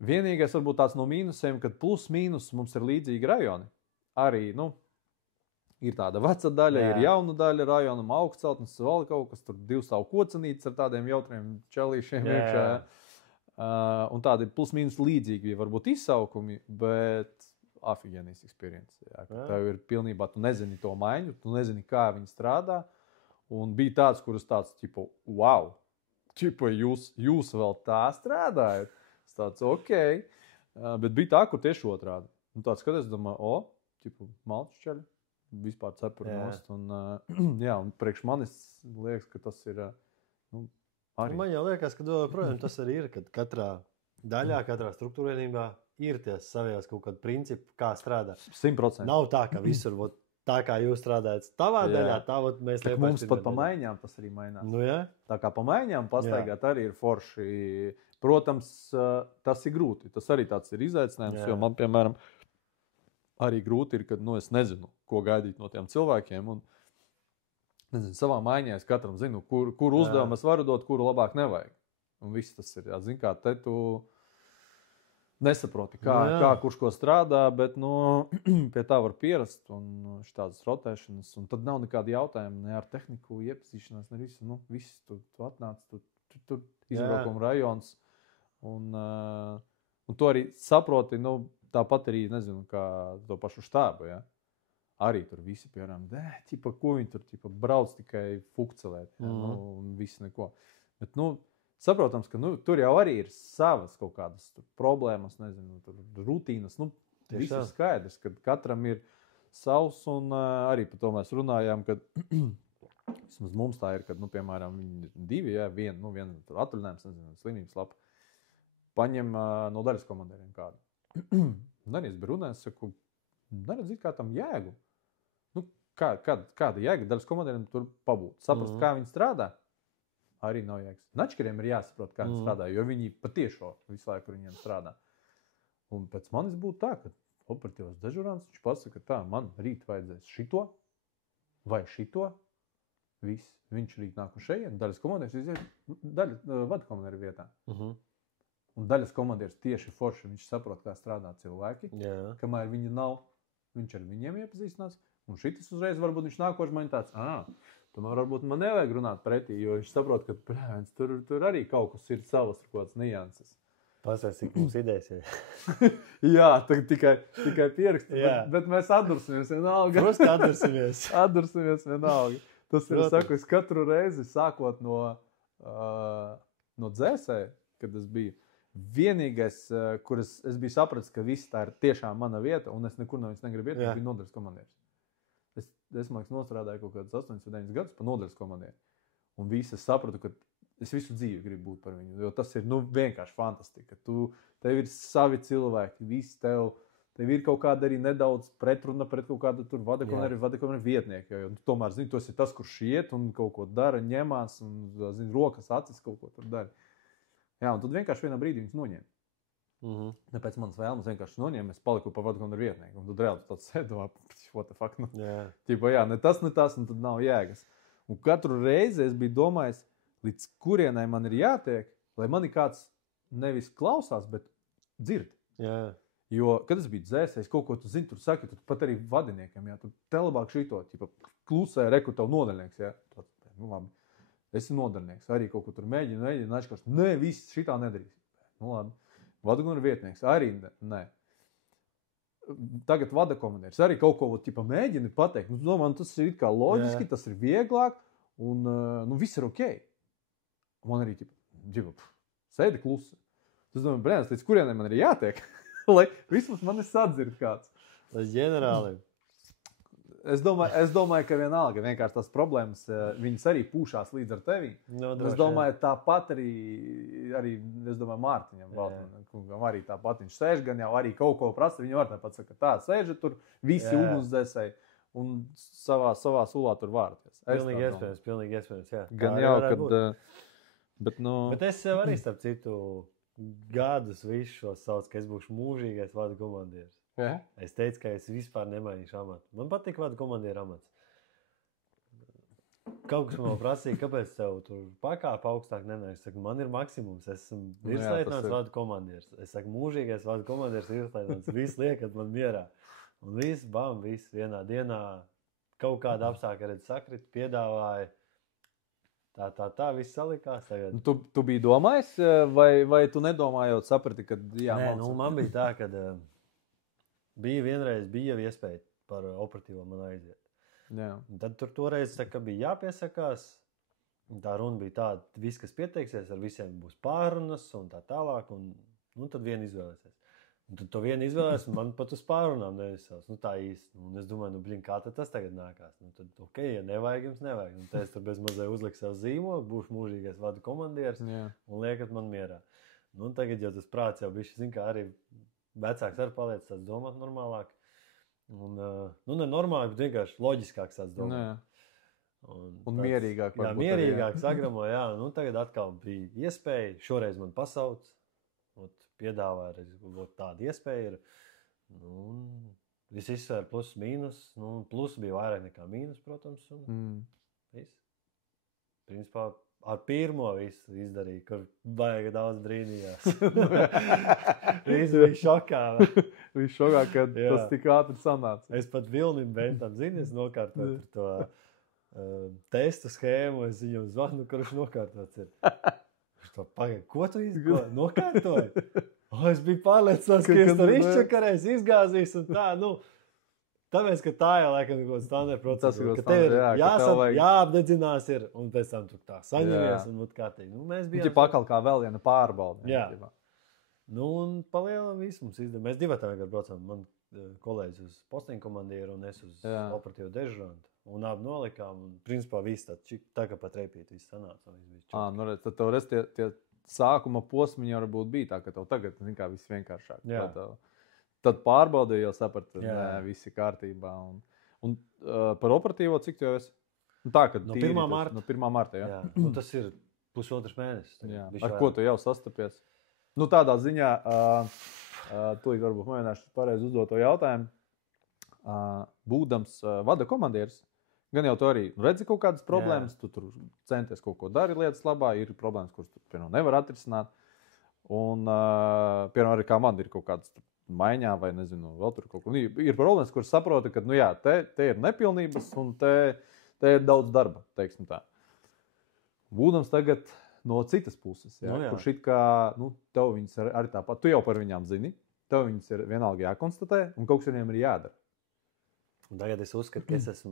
Vienīgais varbūt tāds no mīnusiem, kad plus mīnus mums ir līdzīgi rajoni. arī, ir tāda veca daļa, ir jauna daļa rajonam, augstceltnes, vēl kaut kas tur 2 stāvu kocenītes ar tādiem jautriem čelīšiem iekšā. Un tādi plus mīnus līdzīgi bija varbūt izsaukumi, bet afigēnijas experience. Jā, tev ir pilnībā, tu nezini to maiņu, tu nezini, kā viņi strādā. Un bija tāds, kurus tāds, tipo, wow, tipo, jūs vēl tā strādājat. Es tāds, ok. Bet bija tā, kur tieši otrādi. Un tāds, kad es domāju, tipo, malčušķaļi, vispār cepuri nost. Un, jā, un priekš manis liekas, ka tas ir, arī. Man jau liekas, ka projām tas arī ir, kad katrā daļā, katrā struktūrvienībā ir tie savējās kaut kādi principi, kā strādā. 100%. Nav tā, ka visur, tā kā jūs strādājat tavā daļā, tā mēs liepājas. Mums pat pa maiņām tas arī mainās. Nu, jā. Tā kā pa maiņām pastaigāt arī ir forši. Protams, tas ir grūti. Tas arī tāds ir izaicinājums, jo man, piemēram, arī grūti ir, kad es nezinu, ko gaidīt no tiem cilvēkiem. Un, nezinu, savā maiņā es katram zinu, kur uzdevumu es varu dot, kuru labāk nevajag. Un viss tas ir, zini, kā te tu nesaproti, kā kurš ko strādā, bet pie tā var pierast un tādas rotēšanas. Un tad nav nekāda jautājuma ne ar tehniku, iepazīšanās, ne visu. Viss tu atnāc, tur izbraukuma rajons. Un to arī saproti, tāpat arī, nezinu, kā to pašu štābu, ja? Arī tur visi, piemēram, ko viņi tur brauc tikai fukcelēt, un viss neko. Bet, saprotams, ka tur jau arī ir savas kaut kādas problēmas, nezinu, tur rutīnas, viss ir skaidrs, ka katram ir savs, un arī par to mēs runājām, kad vismaz mums tā ir, kad, piemēram, viņi ir 2, viena atvaļinājums, nezinu, slimības lapa, paņem no daļas komandieriem kādu. Un arī es biju runājis, saku, neredzīt, kā tam jēgu. Kāda jēga daļas komandieriem tur pabūt? Saprast, kā viņi strādā, arī nav jēgas. Načkariem ir jāsaprot, kā viņi strādā, jo viņi patiešo visu laiku viņiem strādā. Un pēc manis būtu tā, ka operatīvās dežurants, viņš pasaka, tā, man rīt vajadzēs šito vai šito, viss. Viņš rīt nāk uz šeien, daļas komandieris iziet, vada komandieru vietā. Un daļas komandieris tieši forši, viņš saprot, kā strādā cilvēki, kamēr viņi nav, viņš ar viņiem iepazīstinās. Un šitis uzreiz varbūt viņš nākoši man tāds, tomēr varbūt man nevajag runāt pretī, jo viņš saprot, ka tur arī kaut kas ir savas kaut kāds nianses. Pasēs, cik mums idejas ir. Jā, tikai pierakstu, bet mēs atdursimies vienalga. Prosti atdursimies. Atdursimies vienalga. Tas ir, saku, es katru reizi sākot no dzēsē, kad es biju, vienīgais, kur es biju sapratis, ka viss tā ir tiešām mana vieta, un es nekur no viņas negribu iet, bija nodaļas komandieris. Es man liekas, nostrādāju kaut kādus 8 vai 9 gadus pa nodaļas komandieru. Un visi es sapratu, ka es visu dzīvi gribu būt par viņu, jo tas ir vienkārši fantastika. Tev ir savi cilvēki, visi tev ir kaut kāda arī nedaudz pretruna pret kaut kādu tur vadakomandieru vietnieku. Jo tomēr, zini, tu esi tas, kurš iet un kaut ko dara, ņemās un, zini, rokas, acis kaut ko tur dara. Jā, un tad vienkārši vienā brīdī viņus noņēma. Pēc manas vēlmes vienkārši noņēma, es paliku pa vadakomandieru vietnieku. Un tad reāli tāds sēdavā, what the fuck, Tīpa, ne tas, un tad nav jēgas. Un katru reizi es biju domājis, līdz kurienai man ir jātiek, lai mani kāds nevis klausās, bet dzird. Jā. Jo, kad es biju dzēsējis, kaut ko tu zini, tur saki, tu pat arī vadiniekiem, tu te labāk šito, klusē, reku tev nodaļnieks, labi. Esi nodaļnieks, arī kaut ko tur mēģina, aizkārs, viss šitā nedarīs. Labi. Vadakomandieru vietnieks, arī ne. Tagad vadakomandieris arī kaut ko mēģina pateikt. Man tas ir kā loģiski, tas ir vieglāk, un viss ir ok. Man arī, sēdi klusi. Tas domāju, brēns, līdz kurienai man ir jātiek, lai vismaz mani sadzird kāds. Tas ģenerāli. Es domāju, ka vienalga, vienkārši tās problēmas, viņas arī pūšās līdz ar tevi. Es domāju, tāpat arī es domāju, Mārtiņam, arī tāpat viņš sēž, gan jau arī kaut ko prasa, viņi var tāpat saka, tā sēža tur, visi ugunsdzēsēji un savā sulā tur vārties. Pilnīgi iespējams, jā. Gan jau, kad, bet es sev arī starp citu gadus visu šos sauc, ka es būšu mūžīgais vadakomandieris. Es teicu, ka es vispār nemainīšu amatu. Man patīk vadakomandieru amats. Kaut kas man prasīja, kāpēc tev tur pakāpa augstāk nenāk. Es saku, man ir maksimums, es esmu virsleitnants vadakomandieris. Es saku, mūžīgais vadakomandieris virsleitnants. Viss liekat man mierā. Un viss vienā dienā kaut kāda apstākļa redz sakrit, piedāvāja. Tā viss salikās tagad. Tu biji domājis, vai tu nedomājot saprati, ka jā, Nē, man bija tā, ka bija iespēja par operatīvo man aiziet. Jā. Tad toreiz bija jāpiesakās. Tā runa bija tāda, viss, kas pieteiksies, ar visiem būs pārunas un tā tālāk. Un tad viena izvēlēsies. Un tad to vienu izvēlēs, un man pat uz pārunām nevisās. Tā īsti. Un es domāju, kā tad tas tagad nākās? Tad, ja nevajag, jums nevajag. Un tad es tur bez mazliet uzliku savu zīmolu, būšu mūžīgais vadu komandieris un liekat man mierā. Tagad jau tas prāts jau bišķi, zin kā arī vecāks arī paliec tāds domāt normālāk. Ne normālāk, bet vienkārši loģiskāks tāds domāt. Un mierīgāk. Jā, mierīgāk sagramo, jā. Tagad atkal bija iespēja, šoreiz man pasauc. Piedāvāja, tāda iespēja ir. Viss izsver plus, mīnus. Plus bija vairāk nekā mīnus, protams. Viss. Principā ar pirmo visu izdarīja, kur vajag daudz brīnījās. Viss bija šokā. Viņš šokā, kad tas tik ātri sanāca. Es pat Vilnim Bentam es nokārtoju par to testu schēmu. Es viņam zvanu, kur viņš nokārtots ir. Pagaid, ko tu nokārtoji? Es biju pārliecināts, ka es tur izčakarēs, izgāzīs un tā, tāpēc, ka tā jau laikam ir kaut standarta procedūra, ka tev ir jāapdedzinās ir, un pēc tam tu tā saņemies un kārtīgi. Mēs bijām... Pakal kā vēl viena pārbauda. Jā. Un palielam visu mums izdevām. Mēs divatā vienkār braucam, man kolēģis uz postiņu komandieru un es uz operatīvu dežurantu. Un abi nolikām, un principā viss tā kā pat reipīt, viss sanāca. Tad tev tie sākuma posmiņi varbūt bija tā, ka tev tagad, viss vienkāršāk. Tad pārbaudīju, jau sapratu, ka viss ir kārtībā. Un par operatīvo, cik tu jau esi? Tā, kad no 1. marta. No 1. marta, jā. Tas ir pusotrs mēnesis. Ar ko tu jau sastapies? Tādā ziņā, tūlīt varbūt mēģināšu pareizi uzdot to jautājumu. Būdams vada komandieris, gan jau tu arī redzi kaut kādas problēmas, tu tur centies kaut ko dari lietas labā, ir problēmas, kuras tu, piemēram, nevar atrisināt. Un, piemēram, arī kā man ir kaut kādas maiņā vai, nezinu, vēl tur kaut ko. Ir problēmas, kuras saprota, ka, te ir nepilnības un te ir daudz darba, teiksim tā. Būdams tagad no citas puses, kurš it kā, tev viņas arī tāpat, tu jau par viņām zini, tev viņas ir vienalga jākonstatē un kaut kas viņiem ir jādara. Un tagad es uzskatu, ka es esmu,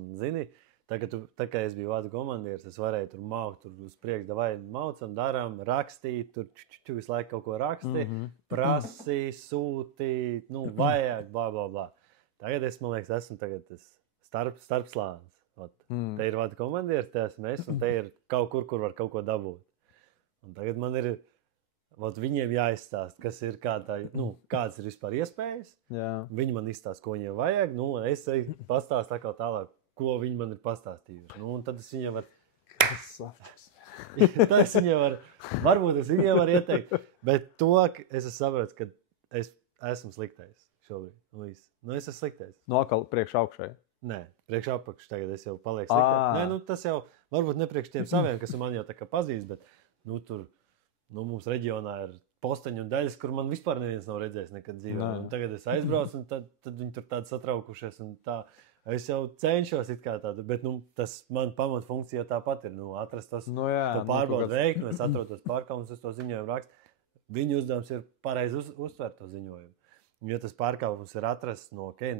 tā kā es biju vada komandieris, es varēju tur maukt, tur uz priekšu, davai maucam, darām, rakstīt, tur visu laiku kaut ko rakstīt, prasīt, sūtīt, vajag, blā, blā, blā. Tagad es, man liekas, esmu tagad tas starpslānis. Te ir vada komandieris, te esmu es, un te ir kaut kur var kaut ko dabūt. Un tagad man ir... Viņiem jāizstāst, kas ir kādas ir vispār iespējas. Jā. Viņi man izstāst, ko viņiem vajag. Es pastāstu tā kā tālāk, ko viņi man ir pastāstījuši. Un tad es viņiem varbūt es viņiem varu ieteikt. Bet to es saprotu, ka es esmu sliktais šobrīd. Es esmu sliktais. Atkal priekš augšai? Nē, priekš apakš tagad es jau palieku sliktais. Nē, tas jau varbūt ne priekš tiem saviem, kas man jau tā kā pazīst, bet tur... mums reģionā ir posteņi un daļas, kur man vispār neviens nav redzējis nekad dzīvē. Tagad es aizbraucu, un tad viņi tur tādi satraukušies. Un tā. Es jau cenšos it kā tādu, bet tas man pamatfunkcija tāpat ir. Atrast to pārbaudu veikt, es atrodu tos pārkāpumus, es to ziņojumu rakstu. Viņu uzdevums ir pareizi uztvert to ziņojumu. Ja tas pārkāpums ir atrasts,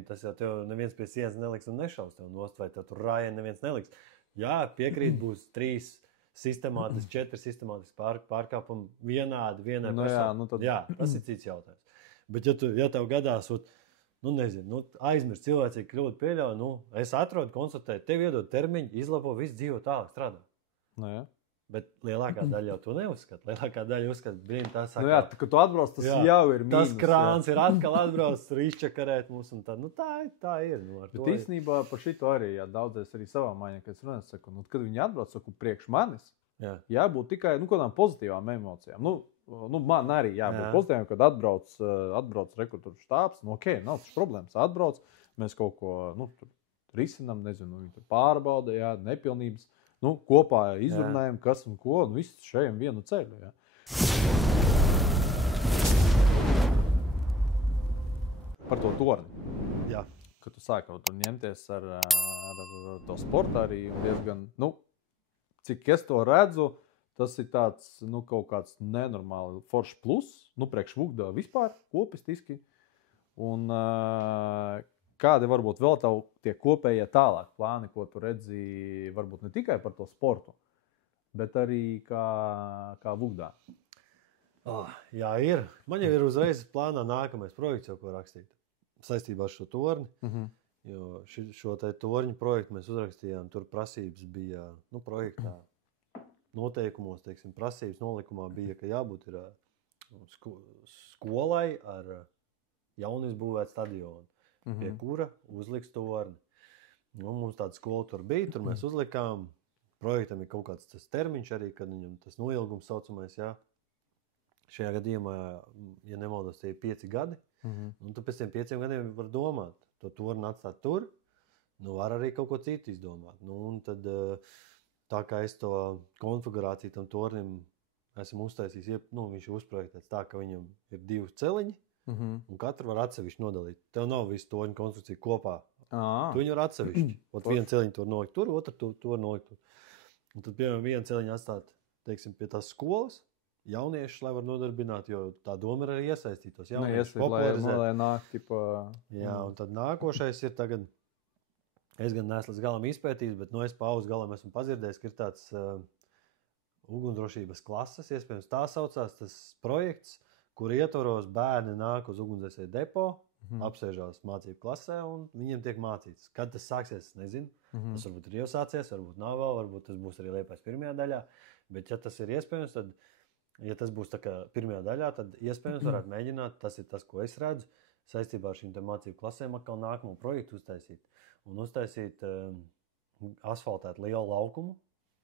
tas jau tev neviens pie sienas neliks un nešaus tev nost, vai tev tur rājien neviens neliks. Jā, piekrīt, būs 4 sistemātiski pārkāpumi vienai personai. Jā, tas ir cits jautājums. Bet ja tev gadās, aizmirst cilvēcīgi kļūt pieļauju, es atrodu, konstatēju, tev iedod termiņu, izlabo, viss dzīvo tālāk strādā. Bet lielākā daļa jau to neuzskata. Lielākā daļa uzskata, tas saka. Kad tu atbrauc, tas jau ir mīnus. Tas krāns ir atkal atbrauc, tur izčakarēt mūs un tad, tā ir. Bet īstenībā par šito arī, daudzēs arī savā maiņā, kad es runāju, saku, kad viņi atbrauc, saku, priekš manis, jābūt tikai, kādām pozitīvām emocijām. Man arī jābūt pozitīvām, kad atbrauc rekrutūru štābs, nav tas problēmas, atbrauc, mēs kaut ko, risinam, nezinu, viņi tur pārbauda, nepilnības. Kopā izrunājam, kas un ko, viss šajam vienu ceļu. Jā. Par to torni. Jā. ka tu sāki tur ņemties ar to sportu arī diezgan, cik es to redzu, tas ir tāds, kaut kāds nenormāli foršs plus, priekš Vugda vispār, kopistiski. Un kādi varbūt vēl tavu tie kopējie tālāk plāni, ko tu redzi, varbūt ne tikai par to sportu, bet arī kā Vugdā? Jā, ir. Man jau ir uzreiz plānā nākamais projekts, ko rakstīt saistībā ar šo torni. Jo šo torņu projektu mēs uzrakstījām, tur prasības bija, projektā noteikumos, teiksim, prasības nolikumā bija, ka jābūt ir skolai ar jaunu izbūvētu stadionu, pie kura uzliks torni. Mums tāda skola tur bija, tur mēs uzlikām. Projektam ir kaut kāds tas termiņš arī, kad viņam tas noilgums saucamais, jā. Šajā gadījumā, ja nemaldos, tie ir 5 gadi, un tu pēc tiem 5 gadiem var domāt, to torni atstāt tur, var arī kaut ko citu izdomāt. Un tad, tā kā es to konfigurāciju tam tornim esmu uztaisījis, viņš ir uzprojektēts tā, ka viņam ir 2 celiņi, un katru var atsevišķi nodalīt. Tev nav visu torņu konstrukciju kopā. Tu viņu var atsevišķi. Vienu celiņu tur nolikt tur, otru tur nolikt tur. Un tad, piemēram, vienu celiņu atstāt, teiksim, pie tās skolas, jauniešus, lai var nodarbināt, jo tā doma ir arī iesaistītos jauniešus, popularizēt. Lai nāk, Jā, un tad nākošais ir tagad, es gan neesmu līdz galam izpētījis, bet es pauzu galam esmu padzirdējis, ka ir tāds ugunsdrošības klases, iespējams tā saucās tas projekts, kur ietvaros bērni nāk uz ugunsdzēsēju depo, apsēžās mācību klasē un viņiem tiek mācīts. Kad tas sāksies, es nezinu. Tas varbūt ir jau sācies, varbūt nav vēl, varbūt tas būs arī Liepājas pirmajā daļā, bet ja tas ir iespējams, tad ja tas būs tā kā pirmajā daļā, tad iespējams varētu mēģināt, tas ir tas, ko es redzu, saistībā ar šīm mācību klasēm atkal nākamo projektu uztaisīt. Un uztaisīt asfaltēt lielu laukumu,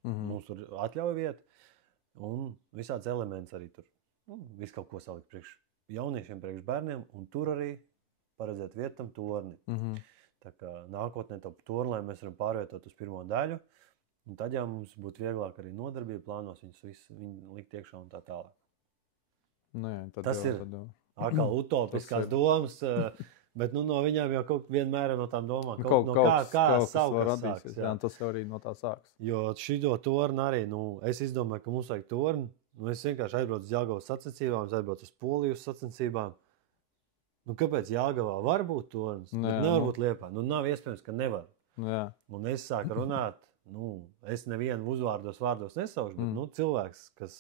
mums tur atļauj vieta, un visāds elements arī tur. Visu kaut ko salikt priekš jauniešiem, priekš bērniem, un tur arī paredzēt vietam torni. Tā kā nākotnē to torni, lai mēs varam pārvietot uz pirmo daļu, un tad jau mums būtu vieglāk arī nodarbība plānos, viņu likt iekšā un tā tālāk. Tas ir atkal utopiskās domas, bet no viņām jau kaut vienmēr no tām domām, kā saukas sāks. Jā, tas jau arī no tā sāks. Jo šito torni arī, es izdomāju, ka mums vajag torni, es vienkārši aizbraucu uz Jelgavas sacensībām, es aizbraucu uz Poliju sacensībām. Kāpēc Jelgavā var būt tornis, bet nevar būt Liepā? Nav iespējams, ka nevar. Jā. Un es sāku runāt, es nevienu uzvārdos nesaušu, bet cilvēks, kas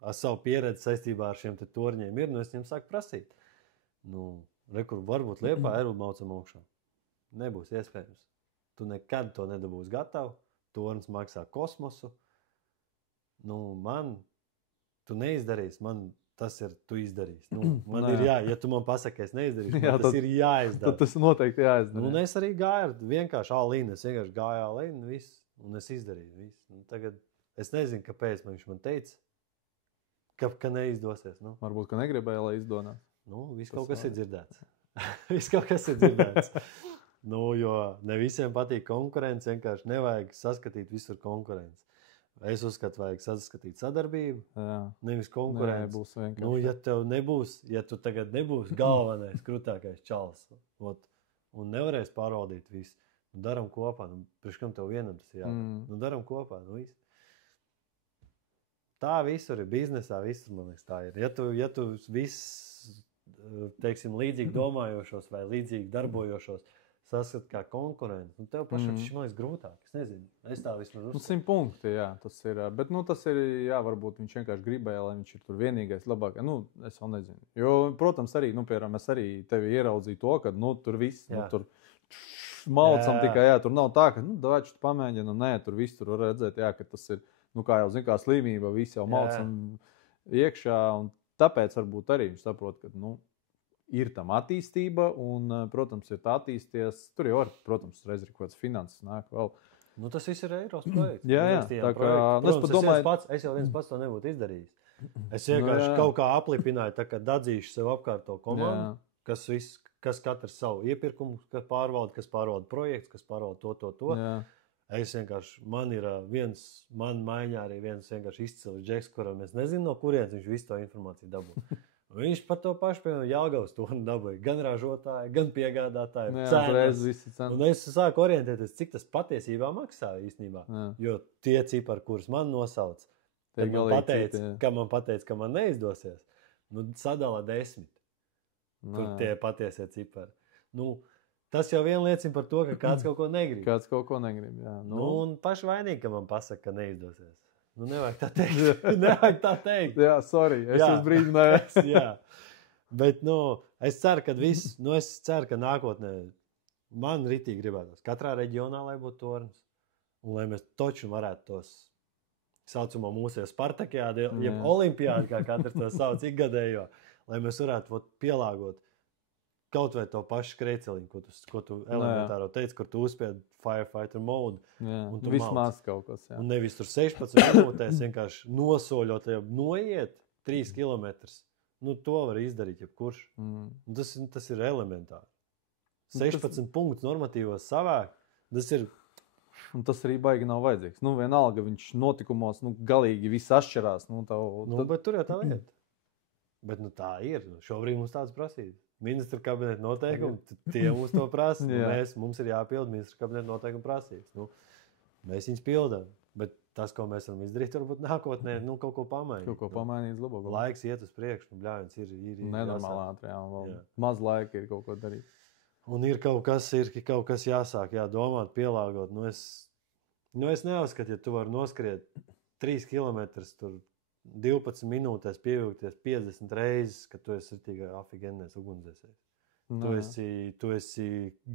ar savu pieredzi saistībā ar šiem torņiem ir, es viņam sāku prasīt. Kur varbūt Liepā maucam augšā. Nebūs iespējams. Tu nekad to nedabūsi gatavu. Tornis maksā kosmosu. Tu neizdarīsi, tas ir, tu izdarīsi. Man ir ja tu man pasaki, es neizdarīšu, tas ir jāizdara. Tad tas noteikti jāizdara. Es arī gāju vienkārši all-in, es vienkārši gāju all-in, viss. Un es izdarīju visu. Tagad es nezinu, kāpēc viņš man teica, ka neizdosies. Varbūt, ka negribēja, lai izdodas. Viss kaut kas ir dzirdēts. Viss kaut kas ir dzirdēts. Jo ne visiem patīk konkurence, vienkārši nevajag saskatīt visur konkurenci. Es uzskatu, vajag saskatīt sadarbību, nevis konkurenci. Būs vienkārši. Ja tu tagad nebūsi galvenais, krūtākais čalis, un nevarēsi pārvaldīt visu, daram kopā, priekš kam tev vienam tas ir jādara. Daram kopā, viss. Tā visur ir biznesā, visur, man liekas, tā ir. Ja tu viss, teiksim, līdzīgi domājošos vai līdzīgi darbojošos saskat kā konkurenti, tev pašam šis man liekas grūtāk. Es nezinu, es tā vismaz uzskatu. 100 punkti, jā, tas ir. Bet, tas ir, jā, varbūt viņš vienkārši gribēja, lai viņš ir tur vienīgais labākais. Es vēl nezinu. Jo, protams, arī, piemēram, es arī tevi ieraudzīju to, ka, tur viss, tur malcam tikai, tur nav tā, ka, daži tu pamēģina, nē, tur viss tur var redzēt, jā, ka tas ir, kā jau zin, kā slimība, viss jau malcam iekšā, un tāpēc varbūt arī viņš saprot, ka, ir tam attīstība, un, protams, ir tā attīsties, tur jau var, protams, reiz ir kaut kāds finanses nāk vēl. Tas viss ir Eiros projekts. Jā, tā kā, protams, es jau viens pats to nebūtu izdarījis. Es vienkārši kaut kā aplipināju, tā kā dadzīšu sev apkārt to komandu, kas katrs savu iepirkumu pārvalda, kas pārvalda projekts, kas pārvalda to. Jā. Es vienkārši, man maiņā arī viens vienkārši izcils džeks, kuram es nezinu, no kurienes viņš visu to informāciju dabū. Viņš pat to pašu, piemēram, Jelgavas torni dabūja. Gan ražotāji, gan piegādātāji. Un es sāku orientēties, cik tas patiesībā maksā īstenībā. Jā. Jo tie cipari, kurus man nosauc, man pateica, ka man neizdosies, sadala 10. Tur tie patiesie cipari. Tas jau vien liecina par to, ka kāds kaut ko negrib. Jā. Un paši vainīgi, ka man pasaka, ka neizdosies. Nevajag tā teikt. Jā, sorry, es brīdināju. Jā. Bet, es ceru, ka es ceru, ka nākotnē man ritīgi gribētos. Katrā reģionā, lai būtu tornis. Un lai mēs toču varētu tos saucamo mūsējos Spartakiādi, jeb olimpiādi, kā katrs to sauc ikgadējo, lai mēs varētu pielāgot kaut vai to pašu skreiceliņu, ko tu elementāro teici, kur tu uzspied firefighter mode. Un tu vismaz kaut kas. Jā. Un nevis tur 16 minūtēs vienkārši nosoļot, ja noiet 3 kilometrus. To var izdarīt jebkurš. Tas ir elementāri. 16 punktus normatīvos savāk. Un tas arī baigi nav vajadzīgs. Vienalga viņš notikumos galīgi viss atšķirās. Bet tur jau tā lieta. Bet tā ir. Šobrīd mums tāds prasības. Ministra kabineta noteikumi, tie mums to prasa. Mums ir jāpild ministra kabineta noteikumi prasības. Mēs viņus pildām. Bet tas, ko mēs varam izdarīt, varbūt nākotnē kaut ko pamainīt. Kaut ko pamainīt labāk. Laiks iet uz priekšu. Bļāviens ir nenormāli ātri. Maz laika ir kaut ko darīt. Un ir kaut kas jāsāk, jādomāt, pielāgot. Es neuzskatu, ja tu vari noskriet 3 kilometrus tur 12 minūtēs pievilkties 50 reizes, ka tu esi ritīgā afigenēs ugunsdzēsējs. Tu esi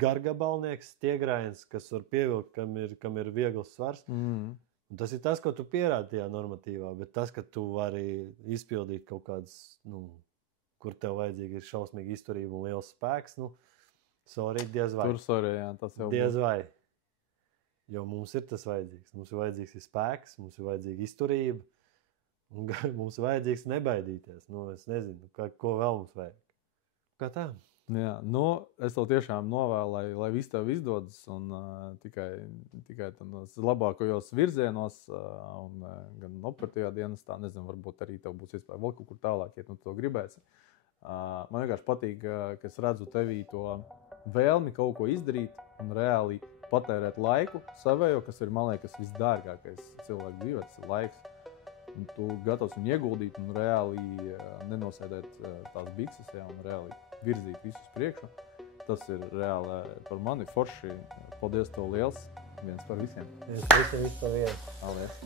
gargabalnieks, stiegrājens, kas var pievilkt, kam ir viegls svars. Un tas ir tas, ko tu pierādi tajā normatīvā, bet tas, ka tu vari izpildīt kaut kādas, kur tev vajadzīgi ir šausmīgi izturība un liels spēks, diez vai. Tas jau diez vai. Jo mums ir tas vajadzīgs. Mums ir vajadzīgs spēks, mums ir vajadzīga izturība. Un mums vajadzīgs nebaidīties. Es nezinu, ko vēl mums vajag. Kā tā? Jā, es tev tiešām novēlu, lai viss tev izdodas un tikai tādos labākajos virzienos un gan operatīvā dienestā, nezinu, varbūt arī tev būs iespēja vēl kaut kur tālāk, ja tu to gribēsi. Man vienkārši patīk, ka es redzu tevī to vēlmi kaut ko izdarīt un reāli patērēt laiku savējo, kas ir, man liekas, visdārgākais cilvēku dzīvē, tas ir laiks. Un tu gatavs viņu ieguldīt un reāli nenosēdēt tās bikses, un reāli virzīt visus priekšu. Tas ir reāli par mani forši. Paldies tev liels. Viens par visiem. Viens par vienu. Paldies.